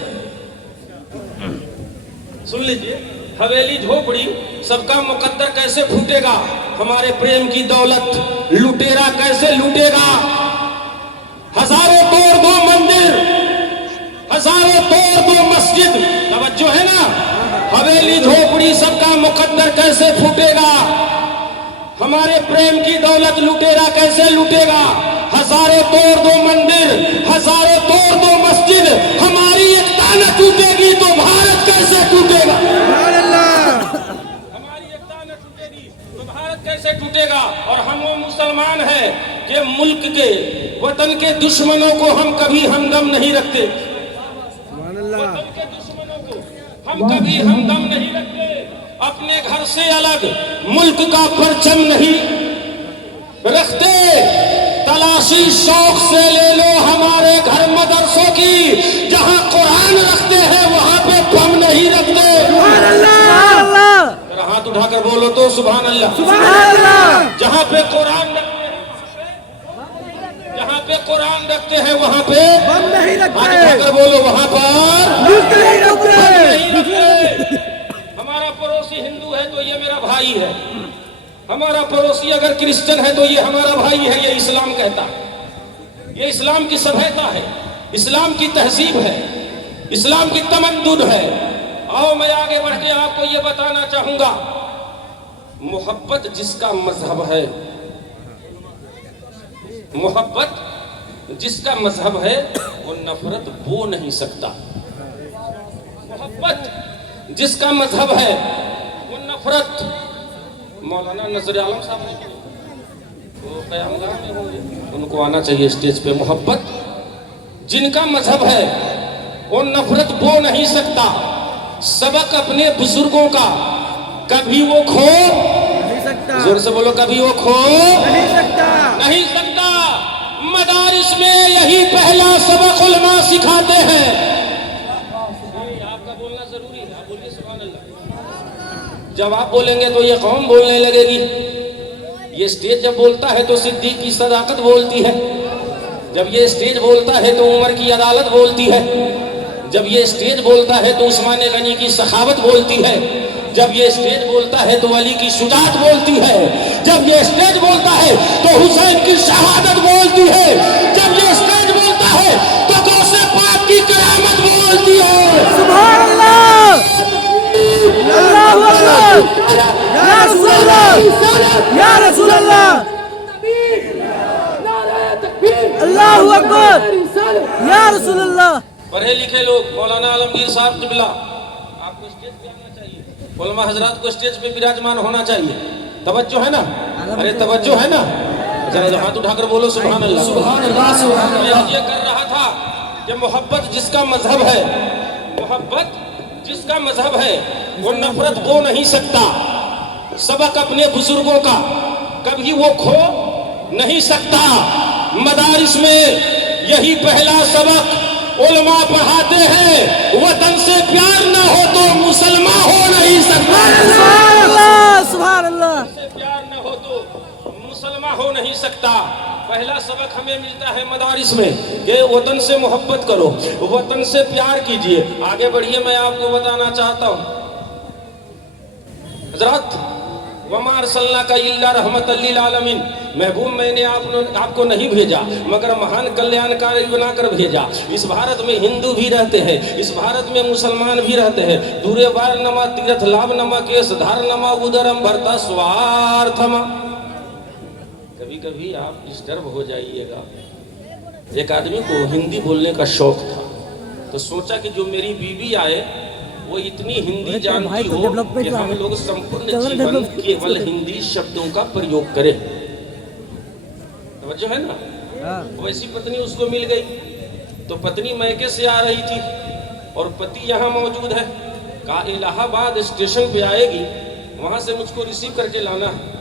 सुन लीजिए, हवेली झोपड़ी सबका मुकद्दर कैसे फूटेगा? हमारे प्रेम की दौलत लुटेरा कैसे लूटेगा? हजारों तोड़ दो मंदिर, हजारों तोड़ दो मस्जिद, तवज्जो है ना? हवेली झोपड़ी सबका मुकद्दर कैसे फूटेगा? हमारे प्रेम की दौलत लुटेरा कैसे लूटेगा? हजारों तोड़ दो मंदिर, हजारों तोड़ दो मस्जिद, हमारी एकता न टूटेगी तो भारत कैसे टूटेगा? हमारी एकता न टूटेगी तो भारत कैसे टूटेगा? और हम वो मुसलमान हैं कि मुल्क के वतन के दुश्मनों को हम कभी हमदम नहीं रखते। वतन के दुश्मनों को हम कभी हमदम नहीं रखते। अपने घर से अलग मुल्क का परचम नहीं रखते। तलाशी शौक से ले लो हमारे घर मदरसों की, जहां कुरान रखते हैं वहां पे बम नहीं रखते। हाथ उठाकर बोलो तो सुभान अल्लाह, सुभान अल्लाह। जहां पे कुरान रखते हैं वहां पे बम नहीं रखते। हाथ उठाकर बोलो वहां पर नहीं रखते। हमारा पड़ोसी हिंदू है तो ये मेरा भाई है, हमारा पड़ोसी अगर क्रिश्चियन है तो ये हमारा भाई है, ये इस्लाम कहता है। ये इस्लाम की सभ्यता है, इस्लाम की तहजीब है, इस्लाम की तमद्दुन है। आओ मैं आगे बढ़ के आपको ये बताना चाहूंगा, मोहब्बत जिसका मजहब है, मोहब्बत जिसका मजहब है वो नफरत बो नहीं सकता। मोहब्बत जिसका मजहब है वो नफरत, मौलाना नजर आलम साहब वो क़यामगाह में होंगे, उनको आना चाहिए स्टेज पे। मोहब्बत जिनका मजहब है वो नफरत बो नहीं सकता। सबक अपने बुजुर्गों का कभी वो खो नहीं सकता, जोर से बोलो, कभी वो खो नहीं सकता, नहीं सकता। मदारिस में यही पहला सबक उलमा सिखाते हैं। आपका बोलना जरूरी है, आप बोलिए सुभान अल्लाह। जब आप बोलेंगे तो ये कौम बोलने लगेगी। ये स्टेज जब बोलता है तो सिद्दीक की सदाकत बोलती है, जब ये स्टेज बोलता है तो उमर की अदालत बोलती है, जब ये स्टेज बोलता है तो उस्मान गनी की सखावत बोलती है, जब ये स्टेज बोलता है तो अली की शुजाअत बोलती है, जब ये स्टेज बोलता है तो हुसैन की शहादत बोलती है, जब ये स्टेज बोलता है तो गौसे पाक की करामत बोलती है। सुभान अल्लाह, अल्लाहू अकबर, या रसूल अल्लाह, या रसूल अल्लाह, अल्लाहू अकबर, या रसूल अल्लाह। पढ़े लिखे लोग, मौलाना आलमगीर साहब किबला, आपको स्टेज पे आना चाहिए, उलमा हजरात को स्टेज पे विराजमान होना चाहिए। तवज्जो है ना? अरे तवज्जो है ना? जरा हाथ उठाकर बोलो सुभान अल्लाह। सुभान अल्लाह, सुभान अल्लाह। ये कर रहा था कि मोहब्बत जिसका मजहब है, मोहब्बत जिसका मजहब है वो नफरत खो नहीं सकता। सबक अपने बुजुर्गों का कभी वो खो नहीं सकता। मदारिस में यही पहला सबक उलमा पढ़ाते हैं, वतन से प्यार न हो तो मुसलमान हो नहीं सकता। सुभान अल्लाह, सुभान अल्लाह। से प्यार न हो तो मुसलमान हो नहीं सकता। पहला सबक हमें मिलता है मदारिस में कि वतन से मोहब्बत करो, वतन से प्यार कीजिए। आगे बढ़िए, मैं आपको बताना चाहता हूँ हजरत, वमा अरसलनाका इल्ला रहमतल लिल आलमीन, महबूब मैंने आपको नहीं भेजा मगर महान कल्याणकारी बनाकर भेजा। इस भारत में हिंदू भी रहते हैं, इस भारत में मुसलमान भी रहते हैं। दूरे बार नमा तीर्थ लाभ नमा केस धार नमा उदरम भरता स्वार्थमा। कभी कभी आप डिस्टर्ब हो जाइएगा। एक आदमी को हिंदी बोलने का शौक था, तो सोचा कि जो मेरी बीवी आए वो इतनी हिंदी जानती हो कि हम लोग संपूर्ण जीवन केवल हिंदी शब्दों का प्रयोग करें। तवज्जो है ना? वैसी पत्नी उसको मिल गई। तो पत्नी मैके से आ रही थी और पति यहाँ मौजूद है। कहा इलाहाबाद स्टेशन पे आएगी, वहां से मुझको रिसीव करके लाना है।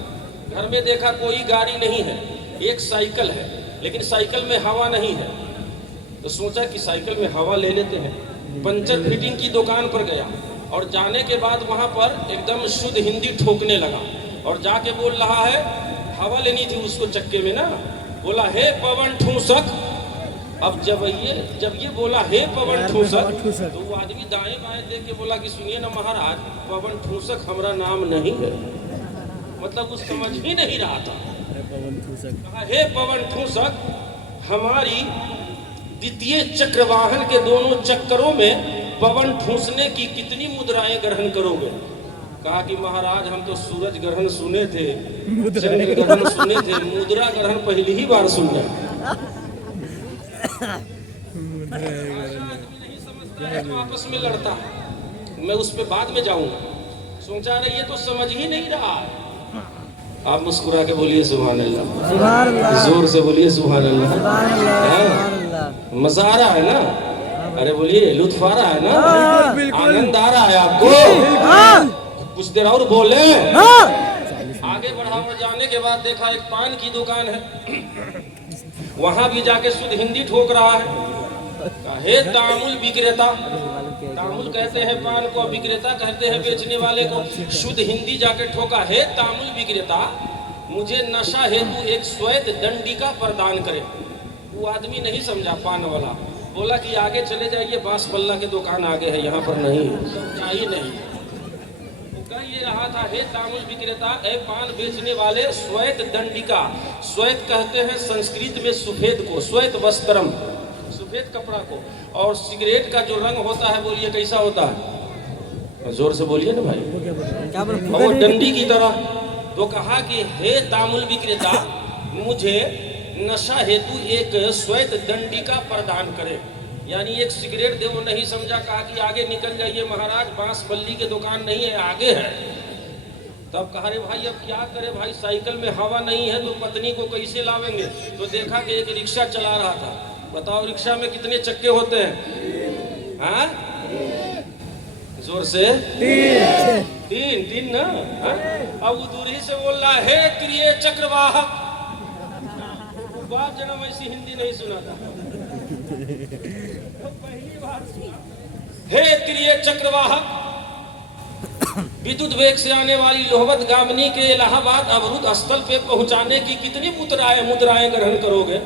घर में देखा कोई गाड़ी नहीं है, एक साइकिल है, लेकिन साइकिल में हवा नहीं है। तो सोचा कि साइकिल में हवा ले लेते हैं। पंचर फिटिंग की दुकान पर गया और जाने के बाद वहां पर एकदम शुद्ध हिंदी ठोकने लगा और जाके बोल रहा है, हवा लेनी थी उसको चक्के में ना, बोला हे पवन ठूसक। अब जब ये बोला हे पवन ठूसक, तो वो आदमी दाएं बाएं देख के बोला कि सुनिए ना महाराज, पवन ठूसक हमारा नाम नहीं है। मतलब वो समझ ही नहीं रहा था। कहा हे पवन ठूसक, हमारी द्वितीय चक्रवाहन के दोनों चक्करों में पवन ठूसने की कितनी मुद्राएं ग्रहण करोगे? कहा कि महाराज हम तो सूरज ग्रहण सुने थे, चंद्र ग्रहण सुने थे, मुद्रा ग्रहण पहली ही बार सुन रहे। आपस में लड़ता है, मैं उस पे बाद में जाऊंगा। सोचा रही है तो समझ ही नहीं रहा। आप मुस्कुरा के बोलिए सुभान अल्लाह, सुभान अल्लाह, जोर से बोलिए सुभान अल्लाह। सुभान अल्लाह, हाँ? सुभान अल्लाह। मजा आ रहा है ना? अरे बोलिए, लुत्फ आ रहा है ना? आनंद आ रहा है आपको? हाँ, कुछ देर और बोले। हाँ। आगे बढ़ा हुआ जाने के बाद देखा एक पान की दुकान है, वहां भी जाके शुद्ध हिंदी ठोक रहा है। हे तामुल विक्रेता, तामुल कहते हैं पान को, विक्रेता कहते हैं बेचने वाले को। शुद्ध हिंदी जाके ठोका, हे तामुल विक्रेता, मुझे नशा हेतु एक श्वेत दंडिका प्रदान करे। वो आदमी नहीं समझा, पान वाला बोला कि आगे चले जाइए, बांस पल्ला की दुकान आगे है, यहाँ पर नहीं चाहिए नहीं। ये रहा था, हे तामुल विक्रेता, ए पान बेचने वाले, श्वेत दंडिका, श्वेत कहते हैं संस्कृत में सफेद को, श्वेत वस्त्रम, सफेद कपड़ा को, और सिगरेट का जो रंग होता है बोलिए कैसा होता है, जोर से बोलिए ना भाई, क्या बोल वो डंडी की तरह। तो कहा कि हे तामुल विक्रेता, मुझे नशा हेतु एक श्वेत दंडिका प्रदान करे, यानी एक सिगरेट दे। वो नहीं समझा, कहा कि आगे निकल जाइए महाराज, बांस बल्ली की दुकान नहीं है, आगे है। तब कहा रे भाई अब क्या करे भाई, साइकिल में हवा नहीं है तो पत्नी को कैसे लावेंगे। तो देखा कि एक रिक्शा चला रहा था। बताओ रिक्शा में कितने चक्के होते हैं? हाँ, जोर से तीन ना। हाँ? अब वो दूरी से बोल रहा है, हे प्रिय चक्रवाहक। बात जन्म ऐसी हिंदी नहीं सुना था, पहली बार सुना। हे प्रिय चक्रवाहक, विद्युत वेग से आने वाली लोहवत गामिनी के इलाहाबाद अवरुद्ध स्थल पे पहुंचाने की कितनी मुद्राएं ग्रहण करोगे?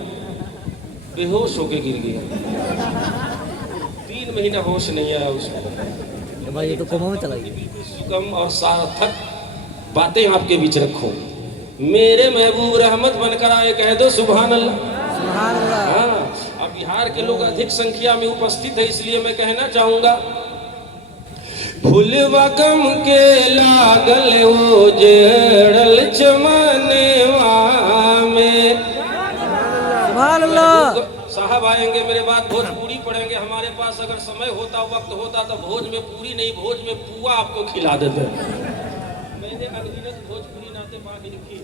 बेहोश होके गिर गया, 3 महीना होश नहीं आया उसको। भाई ये तो कोमा में चला गया। बिल्कुल सुगम और सार्थक बातें आपके बीच रखो। मेरे महबूब रहमत बनकर आए, कह दो सुभान अल्लाह। सुभान अल्लाह। हाँ, अब बिहार के लोग अधिक संख्या में उपस्थित है, इसलिए मैं कहना चाहूंगा, फुलवा गम के लागल वो जेड़ल चमनवा में। सुभान अल्लाह। साहब आएंगे मेरे बाद, भोजपुरी पढ़ेंगे। हमारे पास अगर समय होता, वक्त होता तो भोज में पूरी नहीं, भोज में पुआ आपको खिला देते। मैंने अनगिनत भोजपुरी नाते बाकी लिखी,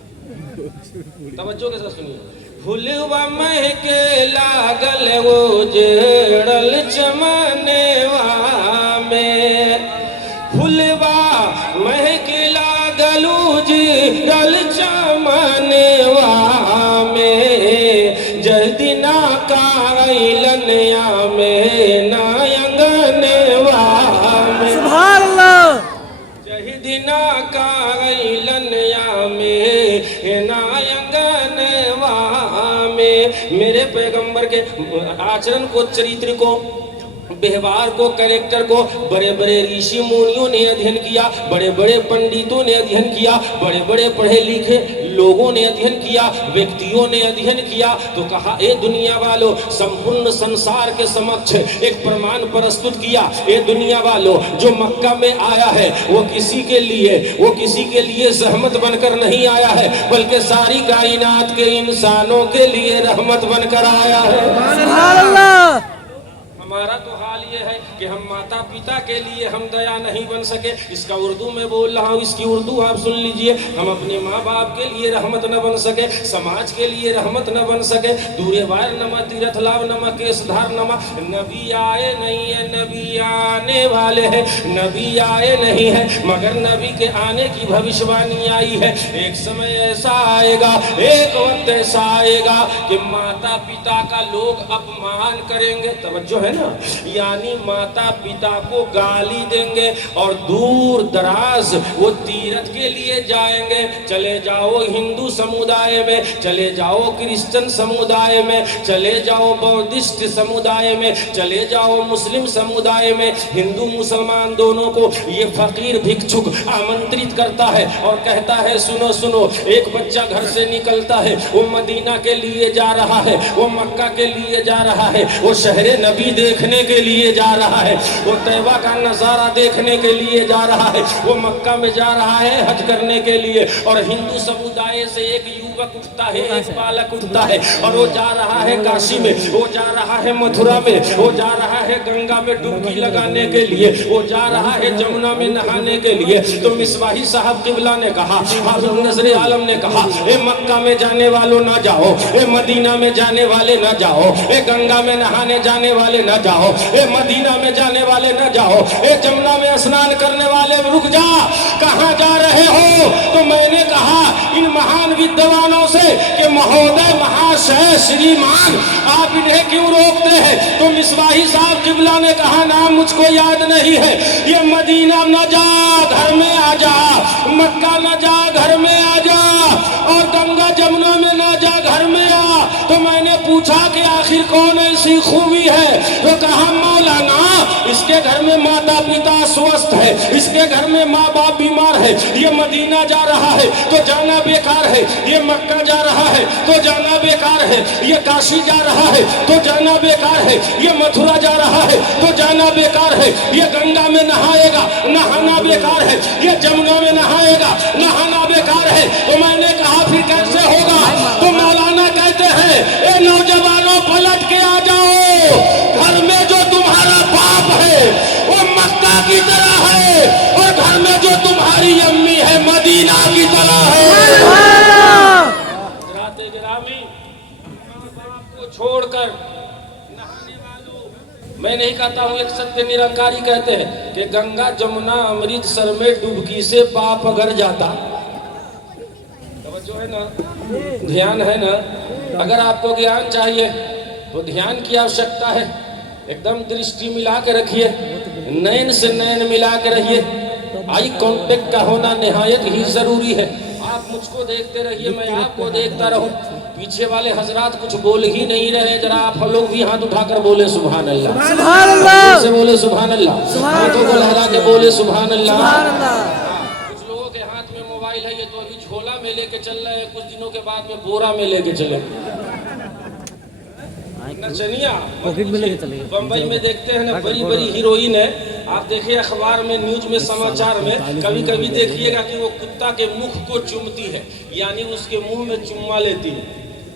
तवज्जो के साथ सुनिए। फुलवा महके लागल वो जेड़ल चमनवा में, फुलवा महके लागल वो जेड़ल चमनवा में, जल्दिना काइलनया में नायंगनवा में। सुभान अल्लाह। जहिदिना काइलनया में नायंगनवा में। मेरे पैगंबर के आचरण को, चरित्र को, व्यवहार को, कैरेक्टर को बड़े बड़े ऋषि मुनियों ने अध्ययन किया, बड़े बड़े पंडितों ने अध्ययन किया, बड़े बड़े पढ़े लिखे लोगों ने अध्ययन किया, व्यक्तियों ने अध्ययन किया। तो कहा, ए दुनिया वालों, संपूर्ण संसार के समक्ष एक प्रमाण प्रस्तुत किया। ए दुनिया वालों, जो मक्का में आया है वो किसी के लिए जहमत बनकर नहीं आया है, बल्कि सारी कायनात के इंसानों के लिए रहमत बनकर आया है। सुभान अल्लाह। हमारा तो हाल ये है कि हम माता पिता के लिए हम दया नहीं बन सके। इसका उर्दू में बोल रहा हूँ, इसकी उर्दू आप सुन लीजिए। हम अपने माँ बाप के लिए रहमत न बन सके, समाज के लिए रहमत न बन सके। दूरे वार नमा, तीरथ लाभ नमा, केसधार नमा। नबी आए नहीं है, नबी आने वाले हैं। नबी आए नहीं है, मगर नबी के आने की भविष्यवाणी आई है। एक समय ऐसा आएगा, एक वक्त ऐसा आएगा कि माता पिता का लोग अपमान करेंगे। तवज्जो है ना, यानी माता पिता को गाली देंगे और दूर दराज वो तीर्थ के लिए जाएंगे। चले जाओ हिंदू समुदाय में, चले जाओ क्रिश्चियन समुदाय में, चले जाओ बौद्धिस्ट समुदाय में, चले जाओ मुस्लिम समुदाय में। हिंदू मुसलमान दोनों को ये फकीर भिक्षुक आमंत्रित करता है और कहता है, सुनो सुनो, एक बच्चा घर से निकलता है, वो मदीना के लिए जा रहा है, वो मक्का के लिए जा रहा है, वो शहरे नबी देखने के लिए जा रहा है, वो तैबा का नजारा देखने के लिए जा रहा है, वो मक्का में जा रहा है हज करने के लिए। और हिंदू समुदाय से एक युवक उठता है, एक बालक उठता है और वो जा रहा है काशी में, वो जा रहा है मथुरा में, वो जा रहा है गंगा में डुबकी लगाने के लिए, वो जा रहा है जमुना में नहाने के लिए। तो मिसबाही साहब किबला ने कहा, हाफिज नजर आलम ने कहा, ए मक्का में जाने वालों ना जाओ, ए मदीना में जाने वाले ना जाओ, ए गंगा में नहाने जाने वाले ना जाओ, ए मदीना में जाने वाले ना जाओ, ए जमुना में स्नान करने वाले रुक जा, कहाँ जा रहे हो? तो मैंने कहा इन महान विद्वानों से कि महोदय, महाशय, श्रीमान, आप इन्हें क्यों रोकते हैं? तो मिसबाही साहब किबला ने कहा, नाम मुझको याद नहीं है। ये मदीना न जा, घर में आ जा, मक्का न जा, घर में आ जा, और गंगा जमुना में न जा, घर में आ। तो मैंने पूछा कि आखिर कौन ऐसी खूबी है? तो कहा, मौलाना इसके घर में माता पिता स्वस्थ है, इसके घर में माँ बाप बीमार है, ये मदीना जा रहा है तो जाना बेकार है, ये मक्का जा रहा है तो जाना बेकार है, ये काशी जा रहा है तो जाना बेकार है, ये मथुरा जा रहा है तो जाना बेकार है, ये गंगा में नहाएगा नहाना बेकार है, ये जमुना में नहाएगा नहाना बेकार है। तो मैंने कहा फिर कैसे होगा? तो मौलाना कहते हैं ए नौजवानों पलट के आ जाओ, घर में जो तुम्हारा बाप है वो मक्का की तरह है और घर में जो तुम्हारी अम्मी है मदीना की तरह है। राते गिरामी बाप को छोड़कर नहाने वालों, मैं नहीं कहता हूँ, एक सत्य निरंकारी कहते हैं कि गंगा जमुना अमृतसर में डुबकी से पाप अगर जाता, जो है ना, ध्यान है ना, अगर आपको ज्ञान चाहिए तो ध्यान की आवश्यकता है, एकदम दृष्टि मिला के रखिए, नयन से नयन मिला के रहिए, आई कांटेक्ट का होना निहायत ही जरूरी है। आप मुझको देखते रहिए, मैं आपको देखता रहूं, पीछे वाले हजरात कुछ बोल ही नहीं रहे, जरा आप लोग भी हाथ उठाकर बोले सुभान अल्लाह, सुभान अल्लाह, से बोले सुभान अल्लाह, हाथों को लहरा के बोले सुभान अल्लाह। कुछ लोगों के हाथ में मोबाइल है, ये तो अभी झोला में लेके चल रहे हैं, कुछ दिनों के बाद में बोरा में लेके चले, नचनिया बम्बई में देखते हैं ना, बड़ी बड़ी हीरोइन है, आप देखिए अखबार में न्यूज में समाचार में कभी कभी देखिएगा कि वो कुत्ता के मुख को चूमती है, यानी उसके मुंह में चुम्मा लेती है,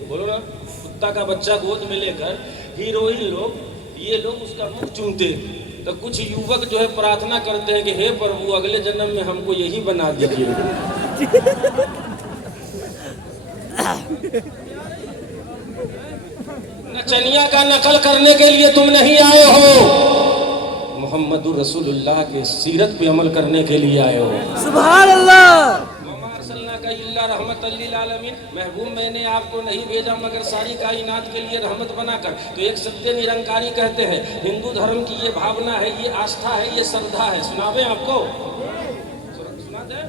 बोलो ना, कुत्ता का बच्चा गोद में लेकर हीरोइन लोग ये लोग उसका मुख चूमते हैं। तो कुछ युवक जो है प्रार्थना करते हैं कि हे प्रभु अगले जन्म में हमको यही बना दीजिए। नचनिया का नकल करने के लिए तुम नहीं आए हो, मोहम्मद रसूलुल्लाह के सीरत पे अमल करने के लिए आए हो। सुभान अल्लाह। महबूब मैंने आपको नहीं भेजा मगर सारी कायनात के लिए रहमत बनाकर। तो एक सत्य निरंकारी कहते हैं हिंदू धर्म की ये भावना है, ये आस्था है, ये श्रद्धा है। सुनावे आपको, सुना दे?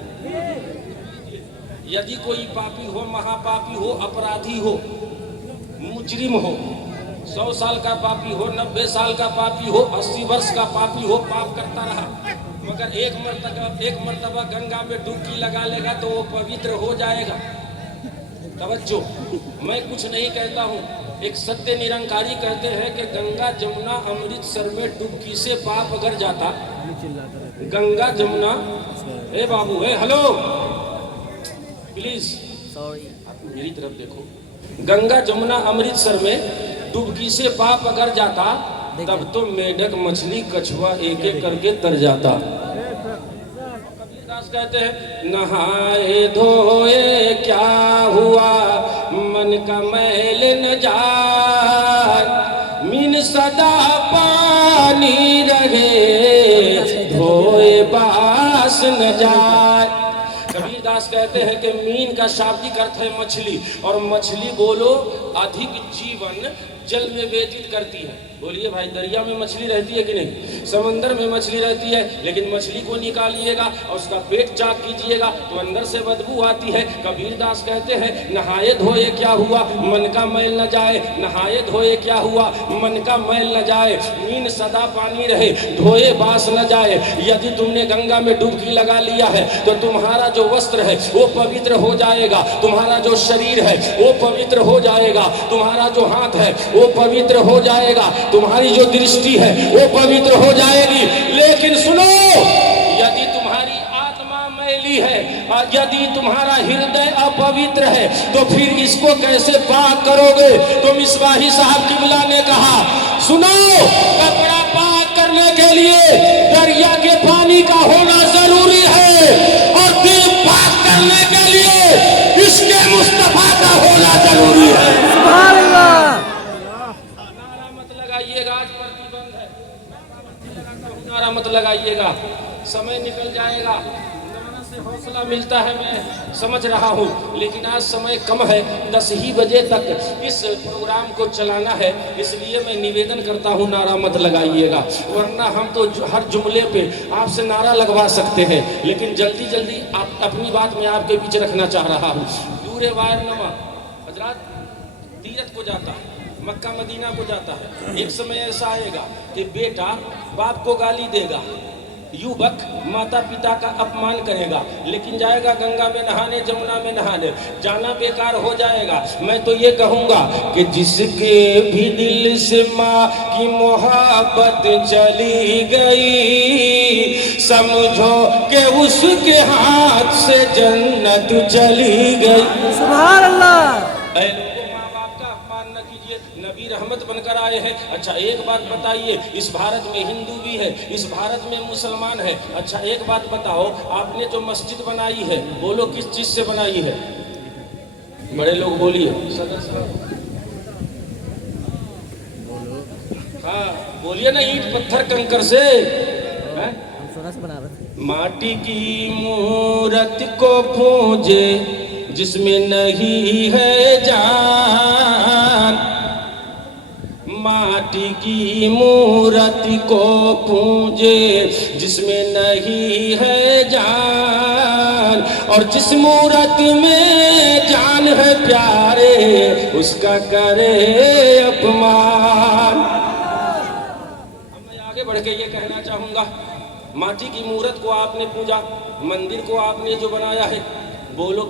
यदि कोई पापी हो, महापापी हो, अपराधी हो, मुजरिम हो, 100 साल का पापी हो, 90 साल का पापी हो, 80 वर्ष का पापी हो, पाप करता रहा, मगर एक मर्तबा गंगा में डुबकी लगा लेगा तो वो पवित्र हो जाएगा। तवज्जो, मैं कुछ नहीं कहता हूँ, एक सत्य निरंकारी कहते हैं कि गंगा जमुना अमृतसर में डुबकी से पाप अगर जाता, गंगा जमुना, ए बाबू, ए हेलो, प्लीज मेरी तरफ देखो, गंगा जमुना अमृतसर में डुबकी से पाप अगर जाता तब तो मेढक मछली कछुआ एक एक करके तर जाता। कबीरदास कहते हैं नहाए धोए क्या हुआ, मन का मैल न जाए, मीन सदा पानी रहे, धोए बास न जाए। कबीरदास कहते हैं कि मीन का शाब्दिक अर्थ है मछली, और मछली बोलो अधिक जीवन जल में व्यतीत करती है। बोलिए भाई, दरिया में मछली रहती है कि नहीं? समंदर में मछली रहती है, लेकिन मछली को निकालिएगा और उसका पेट चाक कीजिएगा तो अंदर से बदबू आती है। कबीरदास कहते हैं नहाए धोए क्या हुआ, मन का मैल न जाए, नहाए धोए क्या हुआ, मन का मैल न जाए, मीन सदा पानी रहे, धोए बास न जाए। यदि तुमने गंगा में डुबकी लगा लिया है तो तुम्हारा जो वस्त्र है वो पवित्र हो जाएगा, तुम्हारा जो शरीर है वो पवित्र हो जाएगा, तुम्हारा जो हाथ है वो पवित्र हो जाएगा, तुम्हारी जो दृष्टि है वो पवित्र हो जाएगी। लेकिन सुनो, यदि तुम्हारी आत्मा मैली है, यदि तुम्हारा हृदय अपवित्र है, तो फिर इसको कैसे पाक करोगे? तो मिसबाही साहब किबला ने कहा, सुनो, कपड़ा पाक करने के लिए दरिया के पानी का होना जरूरी है, और दिल पाक करने के लिए इसके मुस्तफा का होना जरूरी है। सुभान अल्लाह। आज प्रतिबंध है, नारा मत लगाइएगा, समय निकल जाएगा। नमाज से हौसला मिलता है, मैं समझ रहा हूँ, लेकिन आज समय कम है, 10 ही बजे तक इस प्रोग्राम को चलाना है, इसलिए मैं निवेदन करता हूँ नारा मत लगाइएगा, वरना हम तो हर जुमले पे आपसे नारा लगवा सकते हैं। लेकिन जल्दी जल्दी आप अपनी बात में आपके बीच रखना चाह रहा हूँ। दूरे वायर नमा हजरात तीरथ को जाता है, मक्का मदीना को जाता है। एक समय ऐसा आएगा कि बेटा बाप को गाली देगा, युवक माता पिता का अपमान करेगा, लेकिन जाएगा गंगा में नहाने, जमुना में नहाने, जाना बेकार हो जाएगा। मैं तो ये कहूँगा कि जिसके भी दिल से माँ की मोहब्बत चली गई, समझो कि उसके हाथ से जन्नत चली गई। सुभान अल्लाह। माँ बाप का अपमान न कीजिए, नबी रहमत बनकर आए हैं। अच्छा एक बात बताइए, इस भारत में हिंदू भी है, इस भारत में मुसलमान है। अच्छा एक बात बताओ, आपने जो मस्जिद बनाई है, बोलो किस चीज से बनाई है? बड़े लोग बोलिए। हाँ बोलिए ना, ईंट पत्थर कंकर से, है? सोना से बना रहे थे। माटी की मूरत को पूजे जिसमें नहीं है जान, माटी की मूरत को पूजे जिसमें नहीं है जान, और जिस मूरत में जान है प्यारे उसका करे अपमान। अब मैं आगे बढ़ के ये कहना चाहूँगा, माटी की मूरत को आपने पूजा, मंदिर को आपने जो बनाया है, बोलो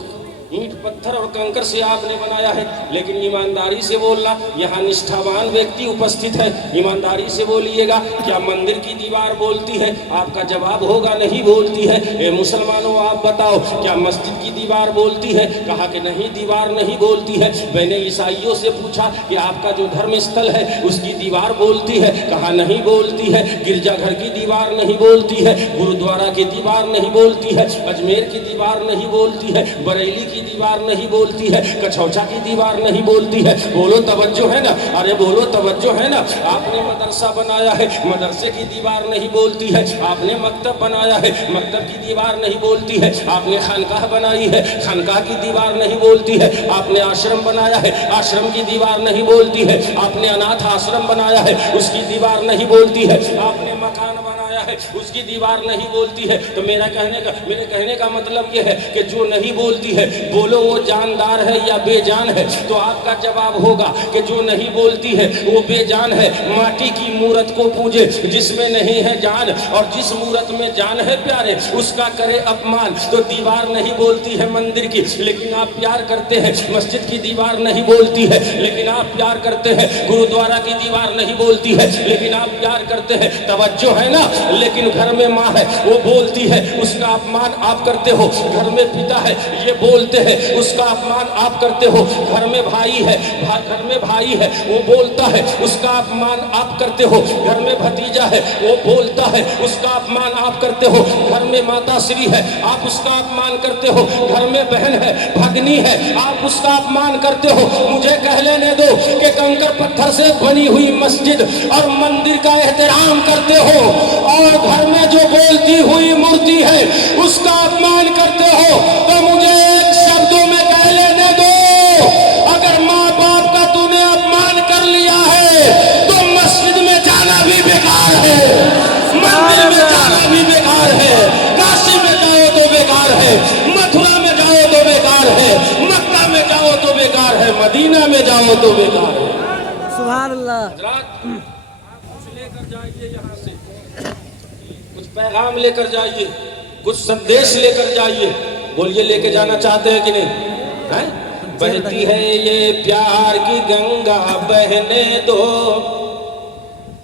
ईंट पत्थर और कंकर से आपने बनाया है, लेकिन ईमानदारी से बोलना, यहाँ निष्ठावान व्यक्ति उपस्थित है, ईमानदारी से बोलिएगा, क्या मंदिर की दीवार बोलती है? आपका जवाब होगा नहीं बोलती है। ए मुसलमानों आप बताओ, क्या मस्जिद की दीवार बोलती है? कहा कि नहीं दीवार नहीं बोलती है। मैंने ईसाइयों से पूछा कि आपका जो धर्म स्थल है उसकी दीवार बोलती है? कहा नहीं बोलती है। गिरजाघर की दीवार नहीं बोलती है, गुरुद्वारा की दीवार नहीं बोलती है, अजमेर की दीवार नहीं बोलती है, बरेली की दीवार नहीं बोलती है, कछौचा की दीवार नहीं बोलती है। बोलो तवज्जो है ना, अरे बोलो तवज्जो है ना। आपने मदरसा बनाया है, मदरसे की दीवार नहीं बोलती है। आपने मकतब बनाया है, मकतब की दीवार नहीं बोलती है। आपने खानकाह बनाई है, खानकाह की दीवार नहीं बोलती है। आपने आश्रम बनाया है, आश्रम की दीवार नहीं बोलती है। आपने अनाथ आश्रम बनाया है, उसकी दीवार नहीं बोलती है। आपने मकान बनाया है, उसकी दीवार नहीं बोलती है। तो मेरे कहने का मतलब यह है कि जो नहीं बोलती है, बोलो वो जानदार है या बेजान है? तो आपका जवाब होगा कि जो नहीं बोलती है वो बेजान है। माटी की मूरत को पूजे जिसमें नहीं है जान, और जिस मूरत में जान है प्यारे उसका करे अपमान। तो दीवार नहीं बोलती है मंदिर की, लेकिन आप प्यार करते हैं। मस्जिद की दीवार नहीं बोलती है, लेकिन आप प्यार करते हैं। गुरुद्वारा की दीवार नहीं बोलती है, लेकिन आप प्यार करते हैं। तवज्जो है ना। लेकिन घर में माँ है, वो बोलती है, उसका अपमान आप करते हो। घर में पिता है, ये बोलते हैं, उसका अपमान आप करते हो। घर में भाई है, घर में भाई है, वो बोलता है, उसका अपमान आप करते हो। घर में भतीजा है, वो बोलता है, उसका अपमान आप करते हो। घर में माता श्री है, आप उसका अपमान करते हो। घर में बहन है, भगनी है, आप उसका अपमान करते हो। मुझे कह लेने दो कि कंकर पत्थर से बनी हुई मस्जिद और मंदिर का एहतराम करते हो, और घर में जो बोलती हुई मूर्ति है उसका अपमान करते हो। तो मुझे एक शब्दों में कह लेने दो, अगर माँ बाप का तूने अपमान कर लिया है तो मस्जिद में जाना भी बेकार है, मंदिर में जाना भी बेकार है, काशी में जाओ तो बेकार है, मथुरा में जाओ तो बेकार है, मक्का में जाओ तो बेकार है, मदीना में जाओ तो बेकार है। सुभान अल्लाह। कुछ लेकर जाइए, यहाँ से कुछ पैगाम लेकर जाइए, कुछ संदेश लेकर जाइए। बोलिए लेके जाना चाहते हैं कि नहीं? है? बहती है ये प्यार की गंगा, बहने दो,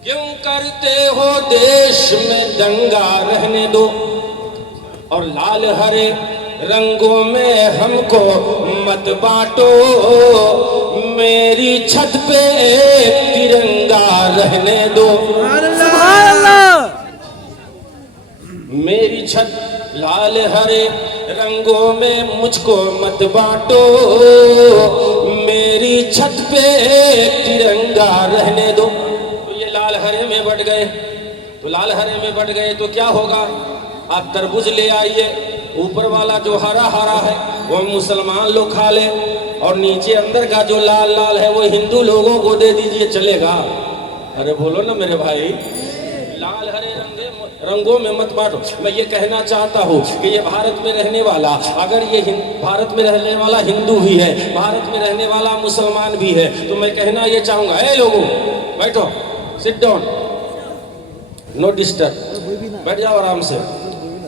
क्यों करते हो देश में दंगा, रहने दो। और लाल हरे रंगों में हमको मत बांटो, मेरी छत पे एक तिरंगा रहने दो। सुभान अल्लाह। मेरी छत लाल हरे रंगों में मुझको मत बांटो, मेरी छत पे एक तिरंगा रहने दो। तो ये लाल हरे में बट गए, तो लाल हरे में बट गए तो क्या होगा? आप तरबूज ले आइए, ऊपर वाला जो हरा हरा है वो मुसलमान लोग खा ले, और नीचे अंदर का जो लाल लाल है वो हिंदू लोगों को दे दीजिए, चलेगा? अरे बोलो ना मेरे भाई। लाल हरे रंगों में मत बांटो। मैं ये कहना चाहता हूँ कि ये भारत में रहने वाला, अगर ये भारत में रहने वाला हिंदू भी है, भारत में रहने वाला मुसलमान भी है, तो मैं कहना ये चाहूंगा, ए लोगों बैठो, सिट डाउन, नो डिस्टर्ब, बैठ जाओ आराम से।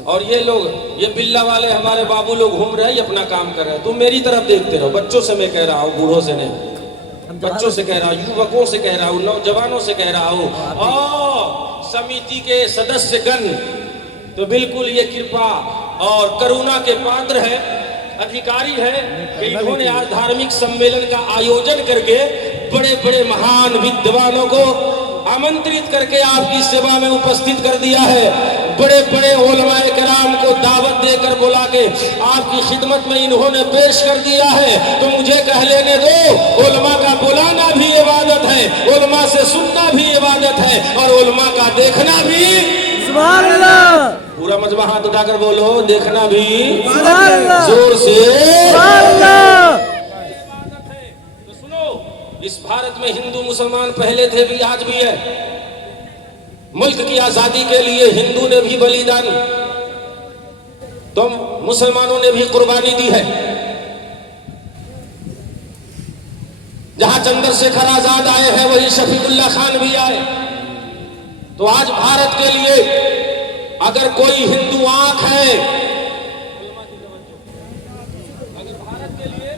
और ये लोग, ये बिल्ला वाले हमारे बाबू लोग घूम रहे हैं, ये अपना काम कर रहे हैं, तुम मेरी तरफ देखते रहो। बच्चों से मैं कह रहा हूँ, बूढ़ों से नहीं, बच्चों से कह रहा हूँ, युवकों से कह रहा हूँ, नौजवानों से कह रहा हूँ, और समिति के सदस्यगण तो बिल्कुल ये कृपा और करुणा के पात्र है, अधिकारी है कि इन्होंने आज धार्मिक सम्मेलन का आयोजन करके बड़े बड़े महान विद्वानों को आमंत्रित करके आपकी सेवा में उपस्थित कर दिया है। बड़े बड़े उलमाए कराम को दावत देकर बुला के आपकी खिदमत में इन्होंने पेश कर दिया है। तो मुझे कह लेने दो, उलमा का बुलाना भी इबादत है, उलमा से सुनना भी इबादत है, और उलमा का देखना भी। सुभान अल्लाह। पूरा मजमा हाथ उठाकर बोलो, देखना भी। सुभान अल्लाह। जोर से सुभान अल्लाह। तो सुनो, इस भारत में हिंदू मुसलमान पहले थे भी, आज भी है। मुल्क की आजादी के लिए हिंदू ने भी बलिदान, तो मुसलमानों ने भी कुर्बानी दी है। जहां चंद्रशेखर आजाद आए हैं, वही शफीकुल्लाह खान भी आए। तो आज भारत के लिए अगर कोई हिंदू आंख है, अगर भारत के लिए,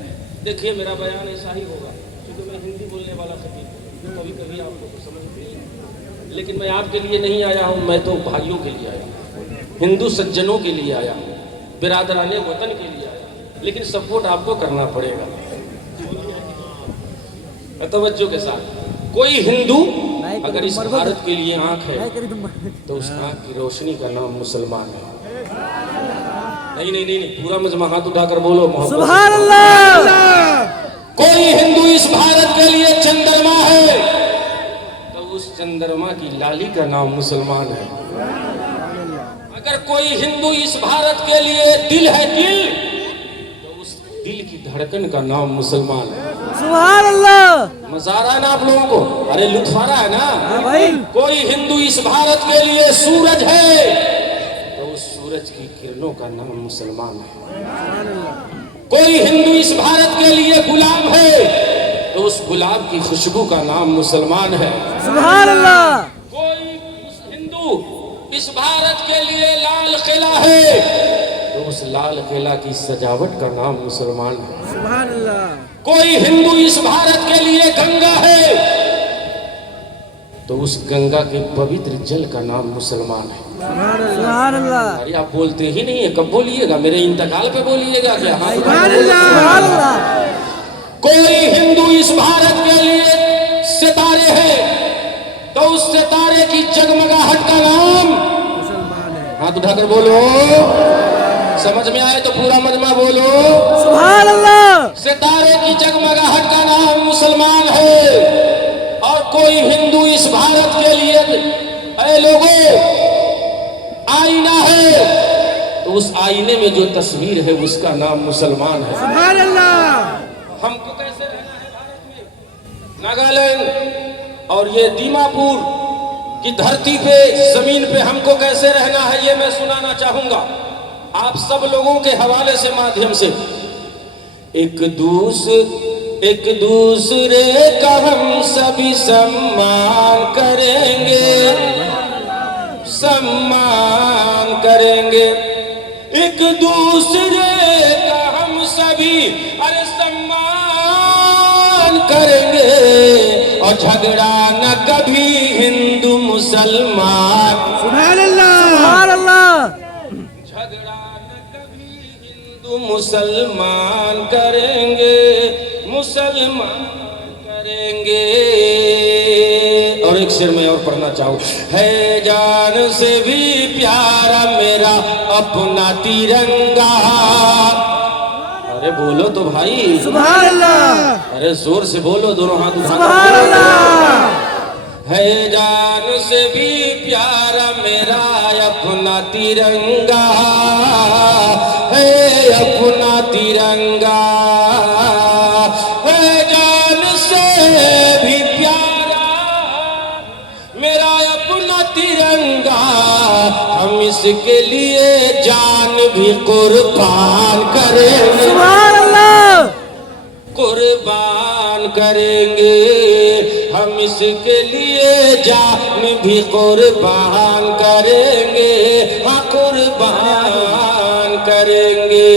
देखिए मेरा बयान ऐसा ही होगा क्योंकि मैं हिंदी बोलने वाला खतीब हूं, कभी कभी आपको तो समझ नहीं, लेकिन मैं आपके लिए नहीं आया हूं, मैं तो भाइयों के लिए आया हूं, हिंदू सज्जनों के लिए आया हूं, बिरादराने वतन के लिए आया। लेकिन सपोर्ट आपको करना पड़ेगा तवज्जो के साथ। कोई हिंदू अगर इस भारत के लिए आंख है, तो उस आंख की रोशनी का नाम मुसलमान है। नहीं नहीं नहीं, पूरा मजमा हाथ उठाकर बोलो मोहब्बत। सुभान अल्लाह। कोई हिंदू इस भारत के लिए चंद्रमा है, तो उस चंद्रमा की लाली का नाम मुसलमान है। अगर कोई हिंदू इस भारत के लिए दिल है, दिल, तो उस दिल की धड़कन का नाम मुसलमान है। सुभान अल्लाह। मजा आ रहा है ना आप लोगों को? अरे लुत्फ आ रहा है ना? हाँ भाई। कोई हिंदू इस भारत के लिए सूरज है, तो उस सूरज की किरणों का नाम मुसलमान है। कोई हिंदू इस भारत के लिए गुलाब है, तो उस गुलाब की खुशबू का नाम मुसलमान है। सुभान अल्लाह। कोई हिंदू इस भारत के लिए लाल किला है, तो उस लाल किला की सजावट का नाम मुसलमान है। सुभान अल्लाह। कोई हिंदू इस भारत के लिए गंगा है, तो उस गंगा के पवित्र जल का नाम मुसलमान है। सुभान अल्लाह। अरे आप बोलते ही नहीं है, कब बोलिएगा? मेरे इंतकाल पे बोलिएगा क्या? सुभान अल्लाह। कोई हिंदू इस भारत के लिए सितारे हैं, तो उस सितारे की जगमगाहट का नाम मुसलमान है। हाथ उठाकर बोलो, समझ में आए तो पूरा मजमा बोलो। सुभान अल्लाह। सितारे की जगमगाहट का नाम मुसलमान है। और कोई हिंदू इस भारत के लिए, ऐ लोगों, आईना है, तो उस आईने में जो तस्वीर है उसका नाम मुसलमान है। सुभान अल्लाह। हमको कैसे रहना है भारत में? नागालैंड और ये दीमापुर की धरती पे, जमीन पे हमको कैसे रहना है, ये मैं सुनाना चाहूंगा आप सब लोगों के हवाले से, माध्यम से। एक दूसरे का हम सभी सम्मान करेंगे, सम्मान करेंगे। एक दूसरे का हम सभी अरे सम्मान करेंगे, और झगड़ा न कभी हिंदू मुसलमान। सुभान अल्लाह। सुभान अल्लाह। मुसलमान करेंगे, मुसलमान करेंगे। और एक शेर में और पढ़ना चाहूं, है जान से भी प्यारा मेरा अपना तिरंगा। अरे बोलो तो भाई, सुभान अल्लाह। अरे जोर से बोलो, दोनों हाथ उठा। सुभान अल्लाह। है जान से भी प्यारा मेरा अपना तिरंगा, है अपना तिरंगा, है जान से भी प्यारा मेरा अपना तिरंगा। इसके लिए जान भी कुर्बान करेंगे, सुभान अल्लाह, कुर्बान करेंगे। हम इसके लिए जान भी कुर्बान करेंगे, हाँ कुर्बान करेंगे।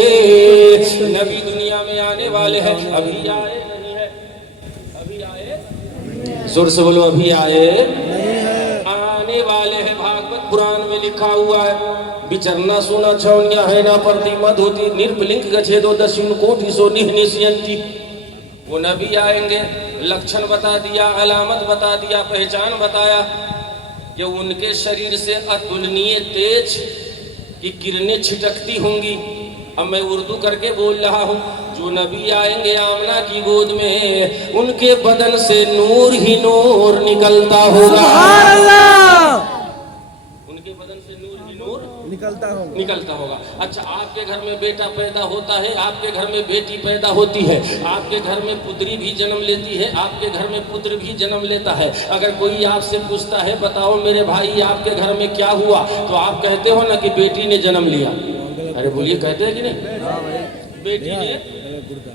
नबी दुनिया में आने वाले हैं, अभी आए नहीं है, अभी आए, जोर से बोलो, अभी आए, आने वाले हैं। भागवत पुराण में लिखा हुआ है, विचरना सुना छौन्या है ना प्रतिमा धोती निर्पलिंग गच्छेदो दस्युन कोटि सो निहनिष्यन्ति। वो नबी आएंगे, लक्षण बता दिया, अलामत बता दिया, पहचान बताया कि उनके शरीर से अतुलनीय तेज की किरणें छिटकती होंगी। अब मैं उर्दू करके बोल रहा हूँ, जो नबी आएंगे आमना की गोद में, उनके बदन से नूर ही नूर निकलता होगा, सुभान अल्लाह, उनके बदन से नूर ही नूर निकलता होगा। अच्छा, आपके घर में बेटा पैदा होता है, आपके घर में बेटी पैदा होती है, आपके घर में पुत्री भी जन्म लेती है, आपके घर में पुत्र भी जन्म लेता है। अगर कोई आपसे पूछता है बताओ मेरे भाई आपके घर में क्या हुआ, तो आप कहते हो ना कि बेटी ने जन्म लिया। अरे बोलिए, कहते हैं कि नहीं, बेटी ने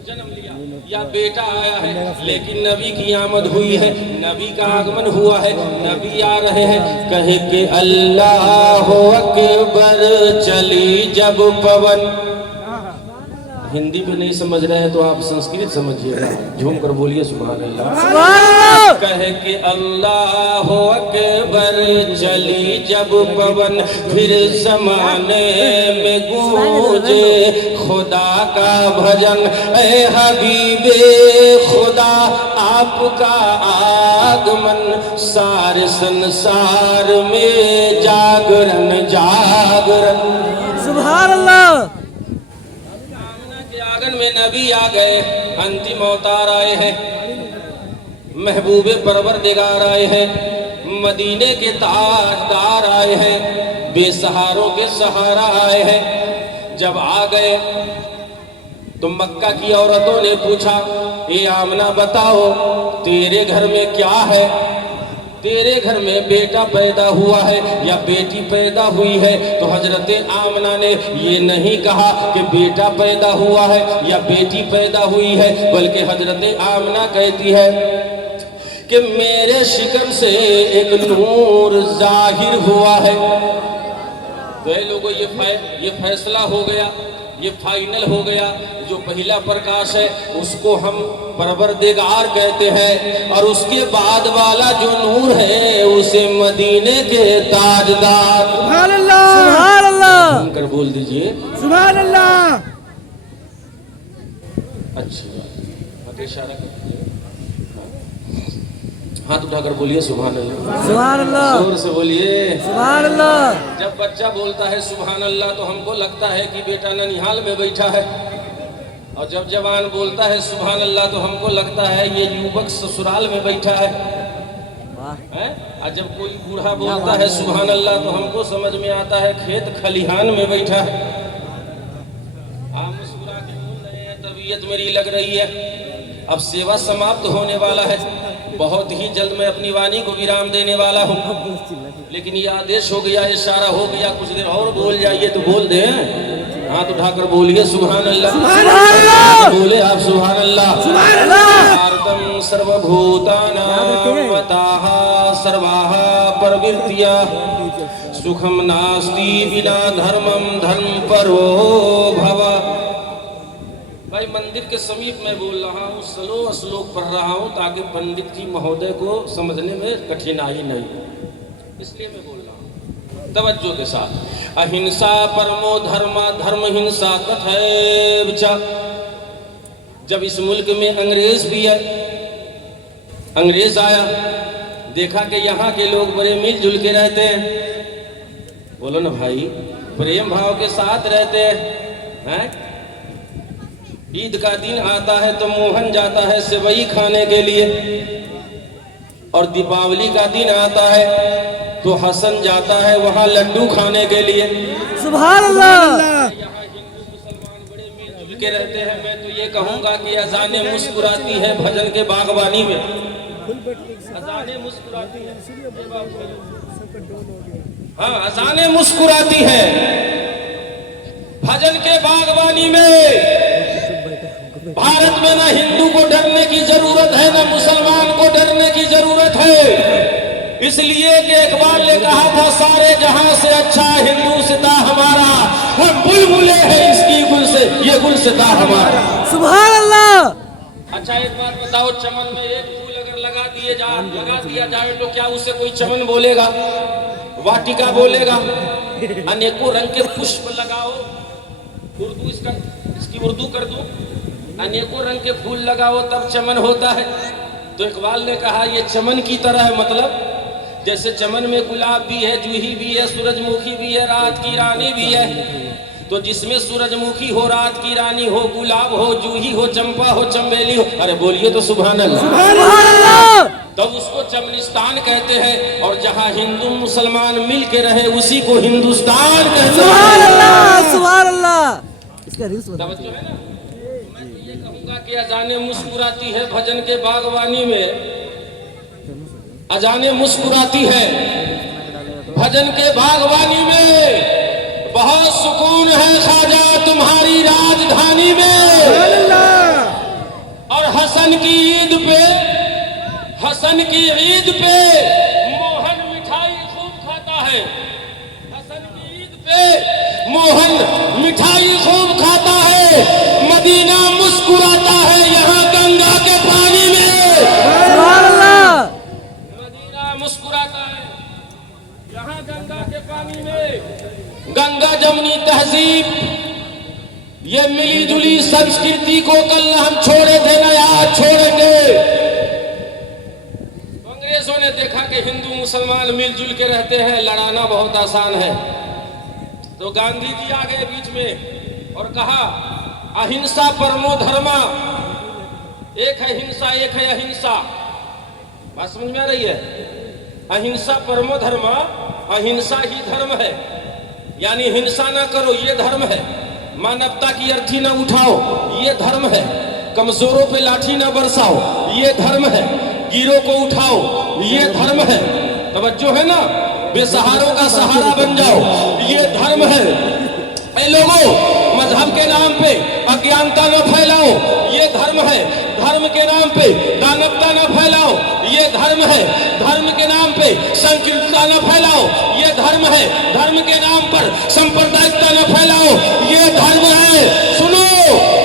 जन्म लिया या बेटा आया है। लेकिन नबी की आमद हुई है, नबी का आगमन हुआ है, नबी आ रहे हैं। कहे कि अल्लाह अकबर चली जब पवन, हिंदी में नहीं समझ रहे हैं तो आप संस्कृत समझिएगा, झूम कर बोलिए सुभान अल्लाह। सुभान अल्लाह, कहे कि अल्लाह अकबर चली जब पवन, फिर जमाने में गूंजे खुदा का भजन। ए हबीबे खुदा आपका आगमन, सारे संसार में जागरण जागरण। सुभान अल्लाह, आंगन में नबी आ गए, अंतिम अवतार आए हैं, महबूबे परवरदिगार आए हैं, मदीने के ताजदार आए हैं, बेसहारों के सहारा आए हैं। जब आ गए तो मक्का की औरतों ने पूछा, ए आमना बताओ तेरे घर में क्या है, तेरे घर में बेटा पैदा हुआ है या बेटी पैदा हुई है। तो हजरत आमना ने ये नहीं कहा कि बेटा पैदा हुआ है या बेटी पैदा हुई है, बल्कि हजरत आमना कहती है कि मेरे शिकम से एक नूर जाहिर हुआ है। तो ये लोगों ये फैसला हो गया, ये फाइनल हो गया, जो पहला प्रकाश है उसको हम परवरदिगार कहते हैं, और उसके बाद वाला जो नूर है उसे मदीने के ताजदार। सुभान अल्लाह, सुभान अल्लाह, कर बोल दीजिए सुभान अल्लाह। अच्छी बात, इशारा कर हाथ उठाकर बोलिए सुभान अल्लाह, सुभान अल्लाह, जोर से बोलिए सुभान अल्लाह। जब बच्चा बोलता है सुभान अल्लाह तो हमको लगता है कि बेटा ननिहाल में बैठा है, और जब जवान बोलता है सुभान अल्लाह तो हमको लगता है ये युवक ससुराल में बैठा है। और जब कोई बूढ़ा बोलता है सुभान अल्लाह तो हमको समझ में आता है खेत खलिहान में बैठा है। आप मुस्कुरा के बोल रहे हैं, तबीयत मेरी लग रही है, अब सेवा समाप्त होने वाला है, बहुत ही जल्द मैं अपनी वाणी को विराम देने वाला हूँ। लेकिन ये आदेश हो गया, इशारा हो गया, कुछ देर और बोल जाइए तो बोल दे। हाथ उठाकर बोलिए सुभान अल्लाह, बोले आप सुभान अल्लाह। भारतम सर्वभूतानां वताः सर्वाः प्रवृत्तिया, सुखम नास्ति बिना धर्मम धर्म परो भव। भाई मंदिर के समीप मैं बोल रहा हूँ, स्लो श्लोक पढ़ रहा हूँ ताकि पंडित जी महोदय को समझने में कठिनाई नहीं, इसलिए मैं बोल रहा हूँ तवज्जो के साथ। अहिंसा परमो धर्म, धर्म हिंसा कथैव च। जब इस मुल्क में अंग्रेज भी है, अंग्रेज आया, देखा कि यहाँ के लोग बड़े मिलजुल के रहते हैं, बोलो ना भाई, प्रेम भाव के साथ रहते हैं। ईद का दिन आता है तो मोहन जाता है सेवई खाने के लिए, और दीपावली का दिन आता है तो हसन जाता है वहाँ लड्डू खाने के लिए। सुभान अल्लाह। यहाँ हिंदू मुसलमान बड़े मिलजुल के रहते हैं। मैं तो ये कहूँगा कि अज़ानें मुस्कुराती है भजन के बागवानी में। अजाने मुस्कुराती है। हाँ, अजाने मुस्कुराती है। भजन के बागवानी में भारत में ना हिंदू को डरने की जरूरत है, ना मुसलमान को डरने की जरूरत है। इसलिए कि इकबाल ने कहा था, सारे जहां से अच्छा हिंदुस्तां हमारा, हम बुलबुले हैं इसकी गुल से, ये गुलसिता हमारा। सुभान अल्लाह। अच्छा एक बात बताओ, चमन में एक फूल अगर लगा दिया जाए तो क्या उसे कोई चमन बोलेगा, वाटिका बोलेगा? अनेकों रंग के पुष्प लगाओ, इसकी उर्दू कर दूं, अनेकों रंग के फूल लगाओ तब चमन होता है। तो इकबाल ने कहा ये चमन की तरह है, मतलब जैसे चमन में गुलाब भी है, जूही भी है, सूरजमुखी भी है, रात की रानी भी है। तो जिसमें सूरजमुखी हो, रात की रानी हो, गुलाब हो, जूही हो, चंपा हो, चंबेली हो, अरे बोलिए तो सुभान अल्लाह। तब उसको चमनिस्तान कहते हैं। और जहां हिंदू मुसलमान मिल के रहे उसी को हिंदुस्तान कहते हैं। सुभान अल्लाह, सुभान अल्लाह। इसका रील्स बना। तवज्जो है ना? मैं तो ये कहूंगा कि अजाने मुस्कुराती है भजन के बागवानी में, अजाने मुस्कुराती है भजन के बागवानी में। बहुत सुकून है ख्वाजा तुम्हारी राजधानी में। और हसन की ईद पे मोहन मिठाई खूब खाता है। हसन की ईद पे मोहन मिठाई खूब खाता है। मदीना मुस्कुराता है यहाँ गंगा के पानी में। मदीना मुस्कुराता है यहाँ गंगा के पानी में। गंगा जमुनी तहजीब, ये मिली जुली संस्कृति को कल हम छोड़े थे, ना आज छोड़ेंगे। अंग्रेजों ने देखा कि हिंदू मुसलमान मिलजुल के रहते हैं, लड़ाना बहुत आसान है, तो गांधी जी आ गए बीच में और कहा अहिंसा परमो धर्मा। एक है हिंसा, एक है अहिंसा। बात समझ में आ रही है? अहिंसा परमो धर्मा, अहिंसा ही धर्म है। यानी हिंसा ना करो, ये धर्म है। मानवता की अर्थी ना उठाओ, ये धर्म है। कमजोरों पे लाठी ना बरसाओ, ये धर्म है। गिरों को उठाओ, ये धर्म है। तवज्जो है ना? बेसहारों का सहारा बन जाओ, ये धर्म है। ऐ लोगों, मजहब के नाम पे अज्ञानता न फैलाओ, ये धर्म है। धर्म के नाम पे दानवता न फैलाओ, ये धर्म है। धर्म के नाम पे संकीर्णता न फैलाओ, ये धर्म है। धर्म के नाम पर सांप्रदायिकता न फैलाओ, ये धर्म है। सुनो,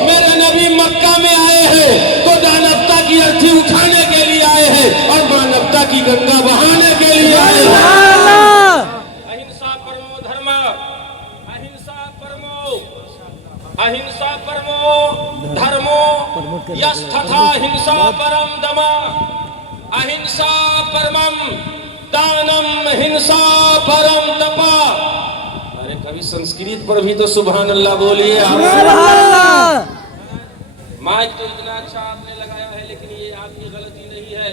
मेरे नबी मक्का में आए हैं तो दानवता की अर्थी उठाने के लिए आए हैं और मानवता की गंगा बहाने के लिए आए हैं। अहिंसा परमो धर्म, अहिंसा परमो धर्मो यस्तथा हिंसा परम दमा। अहिंसा परमम दानम, हिंसा परम तपा। अरे कभी संस्कृत पर भी तो सुभान अल्लाह बोलिए। माइक तो इतना अच्छा आपने लगाया है, लेकिन ये आपकी गलती नहीं है,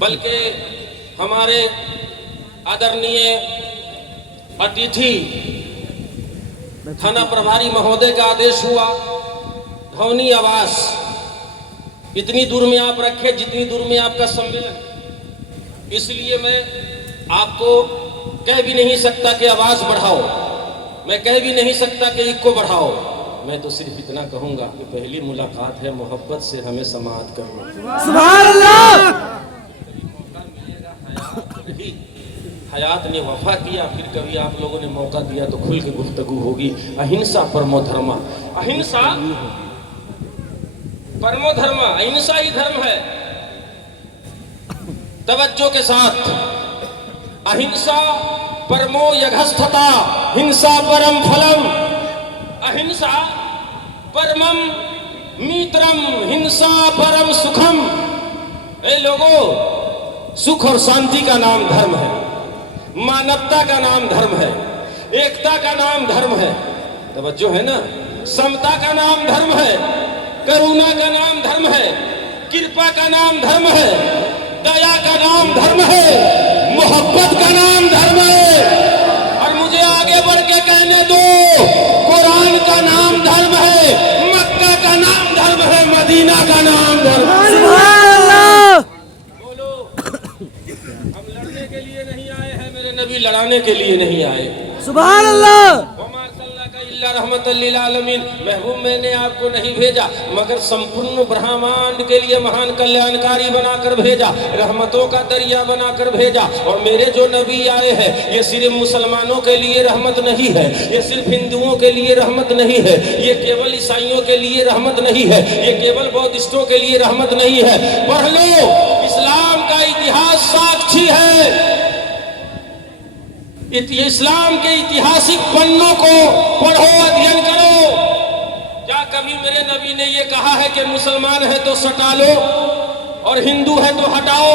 बल्कि हमारे आदरणीय अतिथि थाना प्रभारी महोदय का आदेश हुआ, ध्वनि आवास इतनी दूर में आप रखे जितनी दूर में आपका सम्मेलन। इसलिए मैं आपको कह भी नहीं सकता कि आवाज बढ़ाओ, मैं कह भी नहीं सकता कि इको बढ़ाओ। मैं तो सिर्फ इतना कहूंगा कि पहली मुलाकात है, मोहब्बत से हमें समाअत कर लो। सुभान अल्लाह। हयात ने वफा किया, फिर कभी आप लोगों ने मौका दिया तो खुल के गुफ्तगू होगी। अहिंसा परमो धर्मा, अहिंसा परमो धर्मा, अहिंसा ही धर्म है। तवज्जो के साथ, अहिंसा परमो यघस्थता, हिंसा परम फलम। अहिंसा परमम मित्रम, हिंसा परम सुखम। ए लोगों, सुख और शांति का नाम धर्म है, मानवता का नाम धर्म है, एकता का नाम धर्म है। तवज्जो है ना? समता का नाम धर्म है, करुणा का नाम धर्म है, कृपा का नाम धर्म है, दया का नाम धर्म है, मोहब्बत का नाम धर्म है। और मुझे आगे बढ़ के कहने दो, कुरान का नाम धर्म है, मक्का का नाम धर्म है, मदीना का नाम धर्म है। बनाने के लिए नहीं आए। सुभान अल्लाह। रहमतल लिल आलमीन, महबूब मैंने आपको नहीं भेजा मगर संपूर्ण ब्रह्मांड के लिए महान कल्याणकारी बनाकर भेजा, रहमतों का दरिया बनाकर भेजा। और मेरे जो नबी आए हैं ये सिर्फ मुसलमानों के लिए रहमत नहीं है, ये सिर्फ हिंदुओं के लिए रहमत नहीं है, ये केवल ईसाइयों के लिए रहमत नहीं है, ये केवल बौद्धिस्टों के लिए रहमत नहीं है। पढ़ लो, इस्लाम का इतिहास साक्षी है। इस्लाम के ऐतिहासिक पन्नों को पढ़ो, अध्ययन करो। क्या कभी मेरे नबी ने ये कहा है कि मुसलमान है तो सटा लो और हिंदू है तो हटाओ?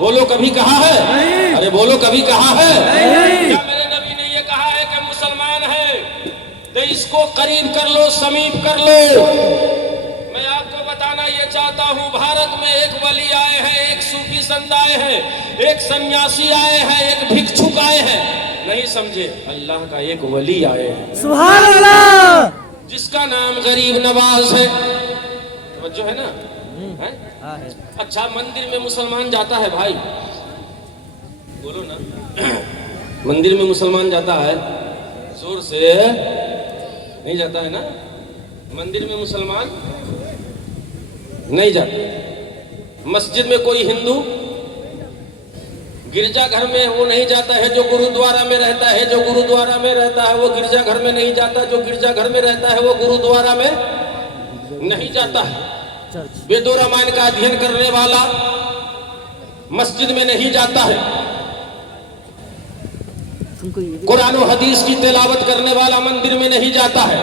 बोलो, कभी कहा है? नहीं। अरे बोलो, कभी कहा है? नहीं। क्या मेरे नबी ने ये कहा है कि मुसलमान है तो इसको करीब कर लो, समीप कर लो? मैं आपको बताना ये चाहता हूँ, भारत में एक वली आए हैं, एक सूफी संत आए हैं, एक सन्यासी आए हैं, एक भिक्षुक आए हैं। नहीं समझे? अल्लाह का एक वली आए हैं, सुभान अल्लाह, जिसका नाम गरीब नवाज है। जो है ना है? अच्छा, मंदिर में मुसलमान जाता है भाई? बोलो ना। मंदिर में मुसलमान जाता है? जोर से नहीं जाता है ना? मंदिर में मुसलमान नहीं जाता। मस्जिद में कोई हिंदू, गिरजाघर में वो नहीं जाता है जो गुरुद्वारा में रहता है, जो गुरुद्वारा में रहता है वो गिरजाघर में नहीं जाता, जो गिरजाघर में रहता है वो गुरुद्वारा में नहीं जाता है। वेदो रामायण का अध्ययन करने वाला मस्जिद में नहीं जाता है, कुरान और हदीस की तिलावत करने वाला मंदिर में नहीं जाता है।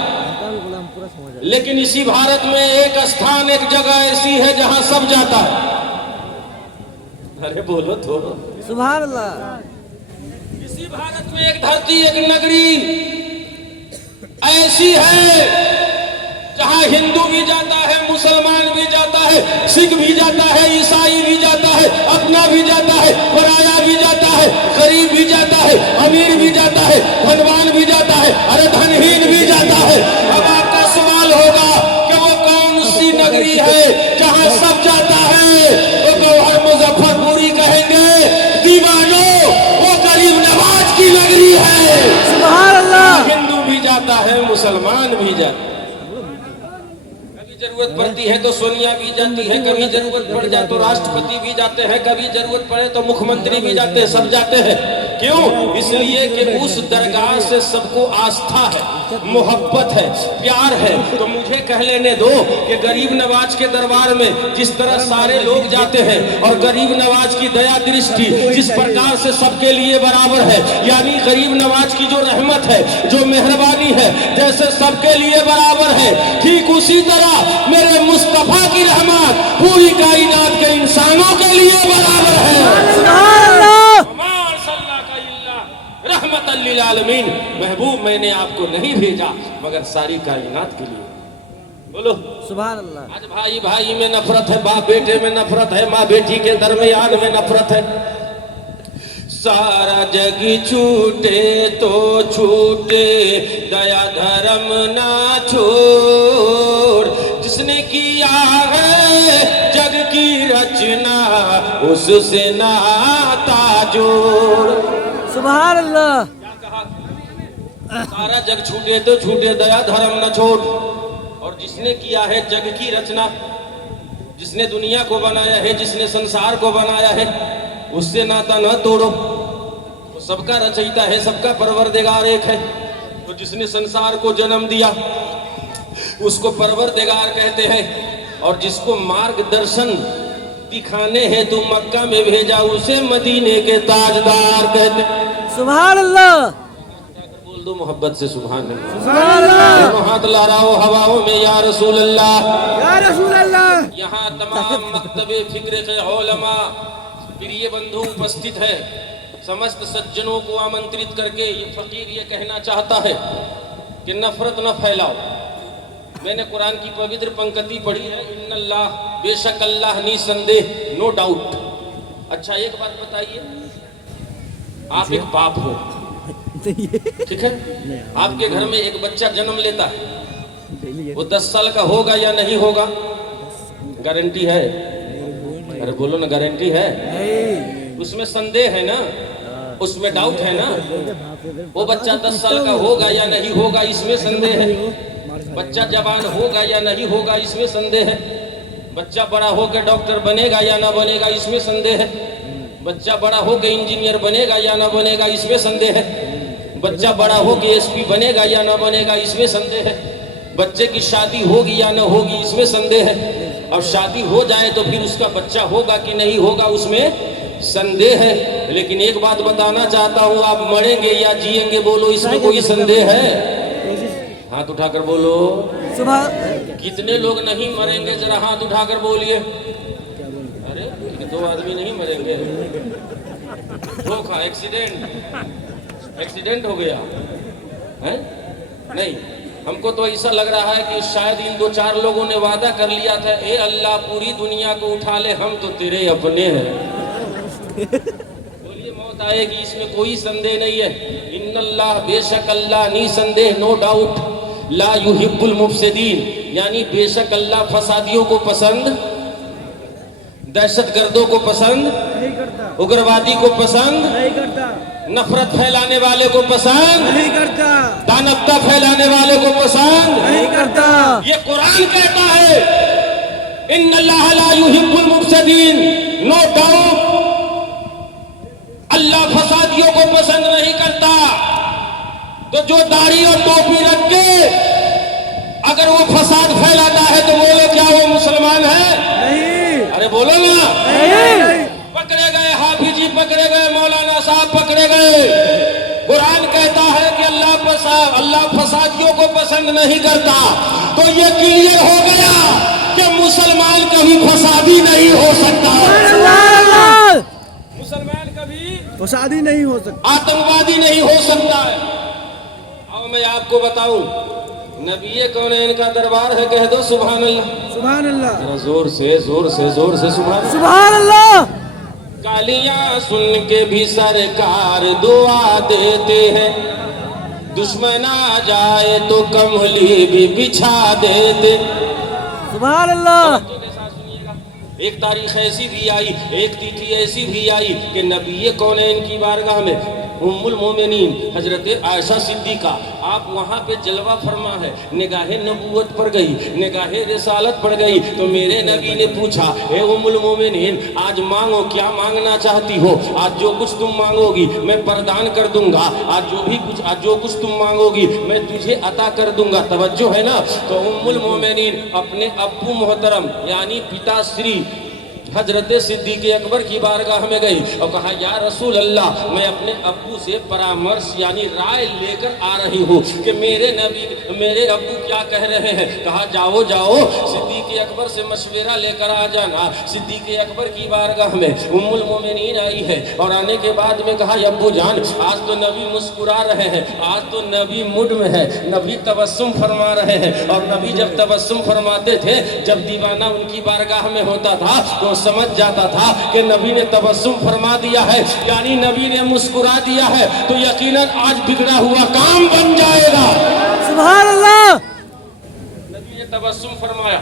लेकिन इसी भारत में एक स्थान, एक जगह ऐसी है जहां सब जाता है। अरे बोलो तो, सुभान अल्लाह। इसी भारत में एक धरती, एक नगरी ऐसी है जहां हिंदू भी जाता है, मुसलमान भी जाता है, सिख भी जाता है, ईसाई भी जाता है, अपना भी जाता है, पराया भी जाता है, गरीब भी जाता है, अमीर भी जाता है, धनवान भी जाता है, अरे धनहीन भी जाता है। अब आपका सवाल होगा कि वो कौन सी नगरी है जहां सब जाता है? तो गौहर मुजफ्फरपुरी कहेंगे दीवानों, वो गरीब नवाज की नगरी है। सुभान अल्लाह। हिंदू भी जाता है, मुसलमान भी जाता है। जरूरत पड़ती है तो सोनिया भी जाती है, कभी जरूरत पड़ जाए तो राष्ट्रपति भी जाते हैं, कभी जरूरत पड़े तो मुख्यमंत्री भी जाते हैं, सब जाते हैं। क्यों? इसलिए कि उस दरगाह से सबको आस्था है, मोहब्बत है, प्यार है। तो मुझे कह लेने दो कि गरीब नवाज के दरबार में जिस तरह सारे लोग जाते हैं और गरीब नवाज की दया दृष्टि जिस प्रकार से सबके लिए बराबर है, यानी गरीब नवाज की जो रहमत है, जो मेहरबानी है, जैसे सबके लिए बराबर है, ठीक उसी तरह मेरे मुस्तफा की रहमत पूरी कायनात के इंसानों के लिए बराबर है। रहमतल लिल आलमीन, महबूब मैंने आपको नहीं भेजा मगर सारी कायनात के लिए। बोलो सुभान अल्लाह। आज भाई भाई में नफरत है, बाप बेटे में नफरत है, माँ बेटी के दरमियान में नफरत है। सारा जग छूटे तो छूटे, दया धर्म ना छोड़। जिसने किया है जग की रचना, उससे नाता जोड़। सुभान अल्लाह। क्या कहा? सारा जग छूटे तो छूटे, दया धर्म न छोड़। और जिसने किया है जग की रचना, जिसने दुनिया को बनाया है, जिसने संसार को बनाया है, उससे नाता न तोड़ो। वो सबका रचयिता है, सबका परवरदिगार एक है। तो जिसने संसार को जन्म दिया उसको परवरदिगार कहते हैं, और जिसको मार्गदर्शन दिखाने हैं तो मक्का में भेजा, उसे मदीने के ताजदार कहते हैं। सुभान अल्लाह। बोल दो मोहब्बत से सुभान अल्लाह। सुभान अल्लाह। हाथ लहराओ हवाओं में, या रसूल अल्लाह, या रसूल अल्लाह। यहाँ तमाम मकतबे फिक्र के उलमा, प्रिय बंधु उपस्थित है। समस्त सज्जनों को आमंत्रित करके ये फकीर ये कहना चाहता है कि नफरत न फैलाओ। मैंने कुरान की पवित्र पंक्ति पढ़ी है, इन्नल्लाह, बेशक अल्लाह निसंदेह, नो डाउट। अच्छा एक बात बताइए, आप एक बाप हो, ठीक है? आपके घर में एक बच्चा जन्म लेता है, वो 10 साल का होगा या नहीं होगा? गारंटी है? अरे बोलो ना, गारंटी है? उसमें संदेह है ना? उसमें डाउट है ना। वो बच्चा 10 साल का होगा या नहीं होगा इसमें संदेह है। बच्चा जवान होगा या नहीं होगा इसमें संदेह है। बच्चा बड़ा होकर डॉक्टर बनेगा या ना बनेगा इसमें संदेह है। बच्चा बड़ा होकर इंजीनियर बनेगा या ना बनेगा इसमें संदेह है। बच्चा बड़ा होकर एसपी बनेगा या ना बनेगा इसमें संदेह है। बच्चे की शादी होगी या ना होगी इसमें संदेह है। अब शादी हो जाए तो फिर उसका बच्चा होगा कि नहीं होगा उसमें संदेह है। लेकिन एक बात बताना चाहता हूँ, आप मरेंगे या जिएंगे बोलो, इसमें कोई संदेह है? हाथ उठाकर बोलो। सुबह कितने लोग नहीं मरेंगे, जरा हाथ उठाकर बोलिए। अरे 2 आदमी नहीं मरेंगे। धोखा, एक्सीडेंट हो गया है? नहीं, हमको तो ऐसा लग रहा है कि शायद इन 2-4 लोगों ने वादा कर लिया था, ए अल्लाह पूरी दुनिया को उठा ले, हम तो तेरे अपने हैं। बोलिए मौत आएगी, इसमें कोई संदेह नहीं है। इन्नल्लाह, बेशक अल्लाह, नी संदेह, नो डाउट, ला युहिब्बुल मुफसिदीन, यानी बेशक अल्लाह फसादियों को पसंद, दहशतगर्दों को पसंद नहीं करता, उग्रवादी को पसंद नहीं करता, नफरत फैलाने वाले को पसंद नहीं करता, दानवता फैलाने वाले को पसंद नहीं करता। ये कुरान कहता है, इन्नल्लाह ला युहिब्बुल मुफसिदीन, नो डाउट अल्लाह फसादियों को पसंद नहीं करता। तो जो दाढ़ी और टोपी रख के अगर वो फसाद फैलाता है तो बोलो क्या वो मुसलमान है? नहीं, अरे बोलो ना। नहीं। पकड़े गए हाफिजी, पकड़े गए मौलाना साहब, पकड़े गए। कुरान कहता है कि अल्लाह फसादियों को पसंद नहीं करता। तो ये क्लियर हो गया कि मुसलमान कभी फसादी नहीं हो सकता। मुसलमान कभी फसादी नहीं हो सकता, आतंकवादी नहीं हो सकता है। अब मैं आपको बताऊं, नबी कौनैन का दरबार है, कह दो सुभान अल्लाह। सुभान अल्लाह, जरा जोर से सुभान अल्लाह। सुभान अल्लाह। गालियां सुन के भी सरकार दुआ देते हैं, दुश्मन आ जाए तो कमली भी बिछा देते। सुभान अल्लाह। एक तारीख ऐसी भी आई, एक तिथि ऐसी भी आई कि नबी कौनैन की बारगाह में उम्मुल मोमिनीन हजरत आयशा सिद्दीका, आप वहाँ पे जलवा फरमा है, निगाहे नबूवत पड़ गई, निगाहे रिसालत पड़ गई। तो मेरे नबी ने पूछा, ए उम्मुल मोमिनीन, आज मांगो, क्या मांगना चाहती हो? आज जो कुछ तुम मांगोगी मैं प्रदान कर दूंगा। आज जो कुछ तुम मांगोगी मैं तुझे अता कर दूंगा। तवज्जो है ना। तो उम्मुल मोमिनीन अपने अब्बू मोहतरम यानी पिता श्री हजरत सिद्दीक अकबर की बारगाह में गई और कहा, या रसूल अल्लाह, मैं अपने अब्बू से परामर्श यानी राय लेकर आ रही हूँ कि मेरे अब्बू क्या कह रहे हैं। कहा, जाओ सिद्दीक अकबर से मशवरा लेकर आ जाना। सिद्दीक अकबर की बारगाह में उम्मुल मोमिनीन आई है और आने के बाद में कहा, अब्बू जान, आज तो नबी मुस्कुरा रहे हैं, आज तो नबी मूड में है, नबी तबस्सुम फरमा रहे हैं। और नबी जब तबस्सुम फरमाते थे, जब दीवाना उनकी बारगाह में होता था तो समझ जाता था कि नबी ने तबस्सुम फरमा दिया है, यानी नबी ने मुस्कुरा दिया है, तो यकीनन आज बिगड़ा हुआ काम बन जाएगा। सुभान अल्लाह। नबी ने तबस्सुम फरमाया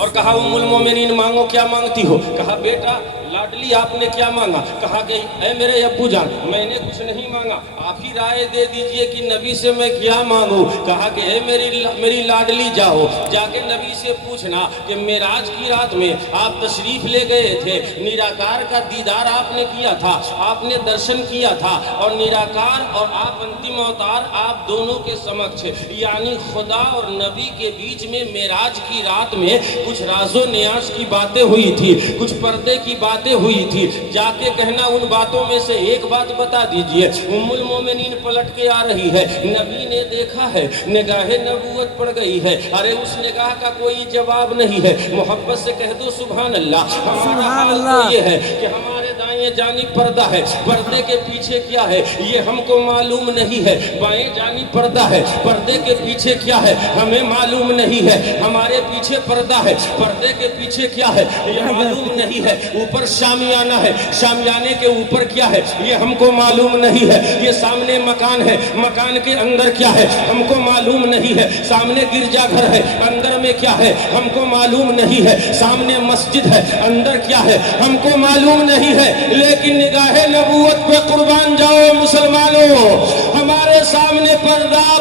और कहा, उम्मुल मोमिनीन मांगो, क्या मांगती हो? कहा, बेटा लाडली आपने क्या मांगा? कहा कि ऐ मेरे अब्बू जान, मैंने कुछ नहीं मांगा, आप ही राय दे दीजिए कि नबी से मैं क्या मांगू। कहा कि ऐ मेरी लाडली, जाओ जाके नबी से पूछना कि मेराज की रात में आप तशरीफ ले गए थे, निराकार का दीदार आपने किया था, आपने दर्शन किया था, और निराकार और आप अंतिम अवतार आप दोनों के समक्ष यानी खुदा और नबी के बीच में मेराज की रात में कुछ राजो नियाज की बातें हुई थी, कुछ पर्दे की बातें हुई थी। जाके कहना उन बातों में से एक बात बता दीजिए। उम्मुल मोमिनीन पलट के आ रही है, नबी ने देखा है, निगाहे नबूवत पड़ गई है। अरे उस निगाह का कोई जवाब नहीं है। मोहब्बत से कह दो सुभान अल्लाह। हमारा हाल तो ये है कि हमारे दाएं जानिब पर्दा है, पर्दे के पीछे क्या है ये हमको मालूम नहीं है। बाएं जानिब पर्दा है, पर्दे के पीछे क्या है हमें मालूम नहीं है। हमारे पीछे पर्दा है, पर्दे के पीछे क्या है ये मालूम नहीं है। ऊपर शामियाना है, शामियाने के ऊपर क्या है ये हमको मालूम नहीं है। ये सामने मकान है, मकान के अंदर क्या है हमको मालूम नहीं है। सामने गिरजाघर है, अंदर में क्या है हमको मालूम नहीं है। सामने मस्जिद है, अंदर क्या है हमको मालूम नहीं है। लेकिन निगाहे नबूवत पे कुर्बान जाओ मुसलमानों, हमारे सामने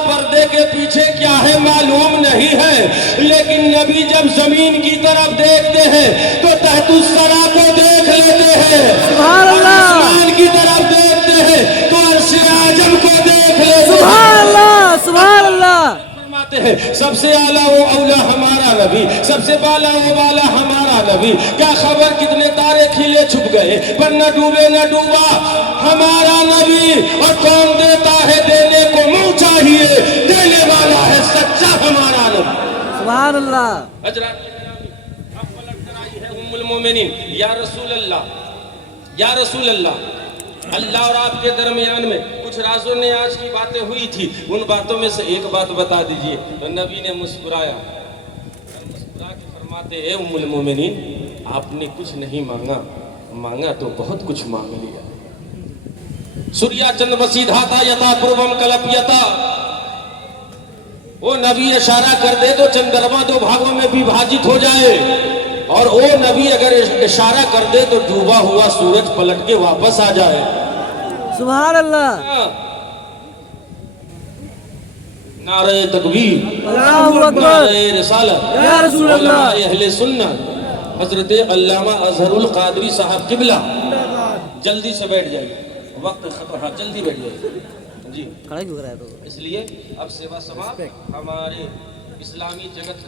पर्दे के पीछे क्या है मालूम नहीं है, लेकिन नबी जब जमीन की तरफ देखते हैं तो तहतुस सरा को देख लेते हैं, सुभान अल्लाह। आसमान की तरफ देखते हैं तो अर्श आजम को देख लेते हैं। सुभान अल्लाह, सुभान अल्लाह। फरमाते हैं सबसे आला वो औला हमारा नबी, सबसे बाला वो बाला हमारा नबी। क्या खबर कितने तारे खिले छुप गए पर न डूबे न डूबा हमारा नबी। और कौन देता है देने को मुंह चाहिए, देने वाला है सच्चा हमारा नबी। सुभान अल्लाह। हजरत अब पलट कर आई है उम्मुल मोमिनीन, या रसूल अल्लाह, या रसूल अल्लाह, अल्लाह और आपके दरमियान में कुछ राजों ने आज की बातें हुई थी, उन बातों में से एक बात बता दीजिए। तो नबी ने मुस्कुराया और मुस्कुरा के फरमाते ए उम्मुल मोमिनीन, आपने कुछ नहीं मांगा, मांगा तो बहुत कुछ मांग लिया। सूर्या चंद्रमसी धाता यथा पूर्वम कल्पयता, वो नबी इशारा कर दे तो चंद्रमा दो भागों में विभाजित हो जाए, और वो नबी अगर इशारा कर दे तो डूबा हुआ सूरज पलट के वापस आ जाए। सुभान अल्लाह। नारे तकबीर, अल्लाहु अकबर, नारे रिसालत, या रसूल अल्लाह। उलमाए अहले सुन्नत हजरत अल्लामा अजहरुल कादरी साहब किबला, जल्दी से बैठ जाइए, वक्त खत्म, हाँ जल्दी बैठ जाइए जी। खड़ा क्यों कर रहा है तो? इसलिए अब सेवा समाप्त। हमारे इस्लामी जगत का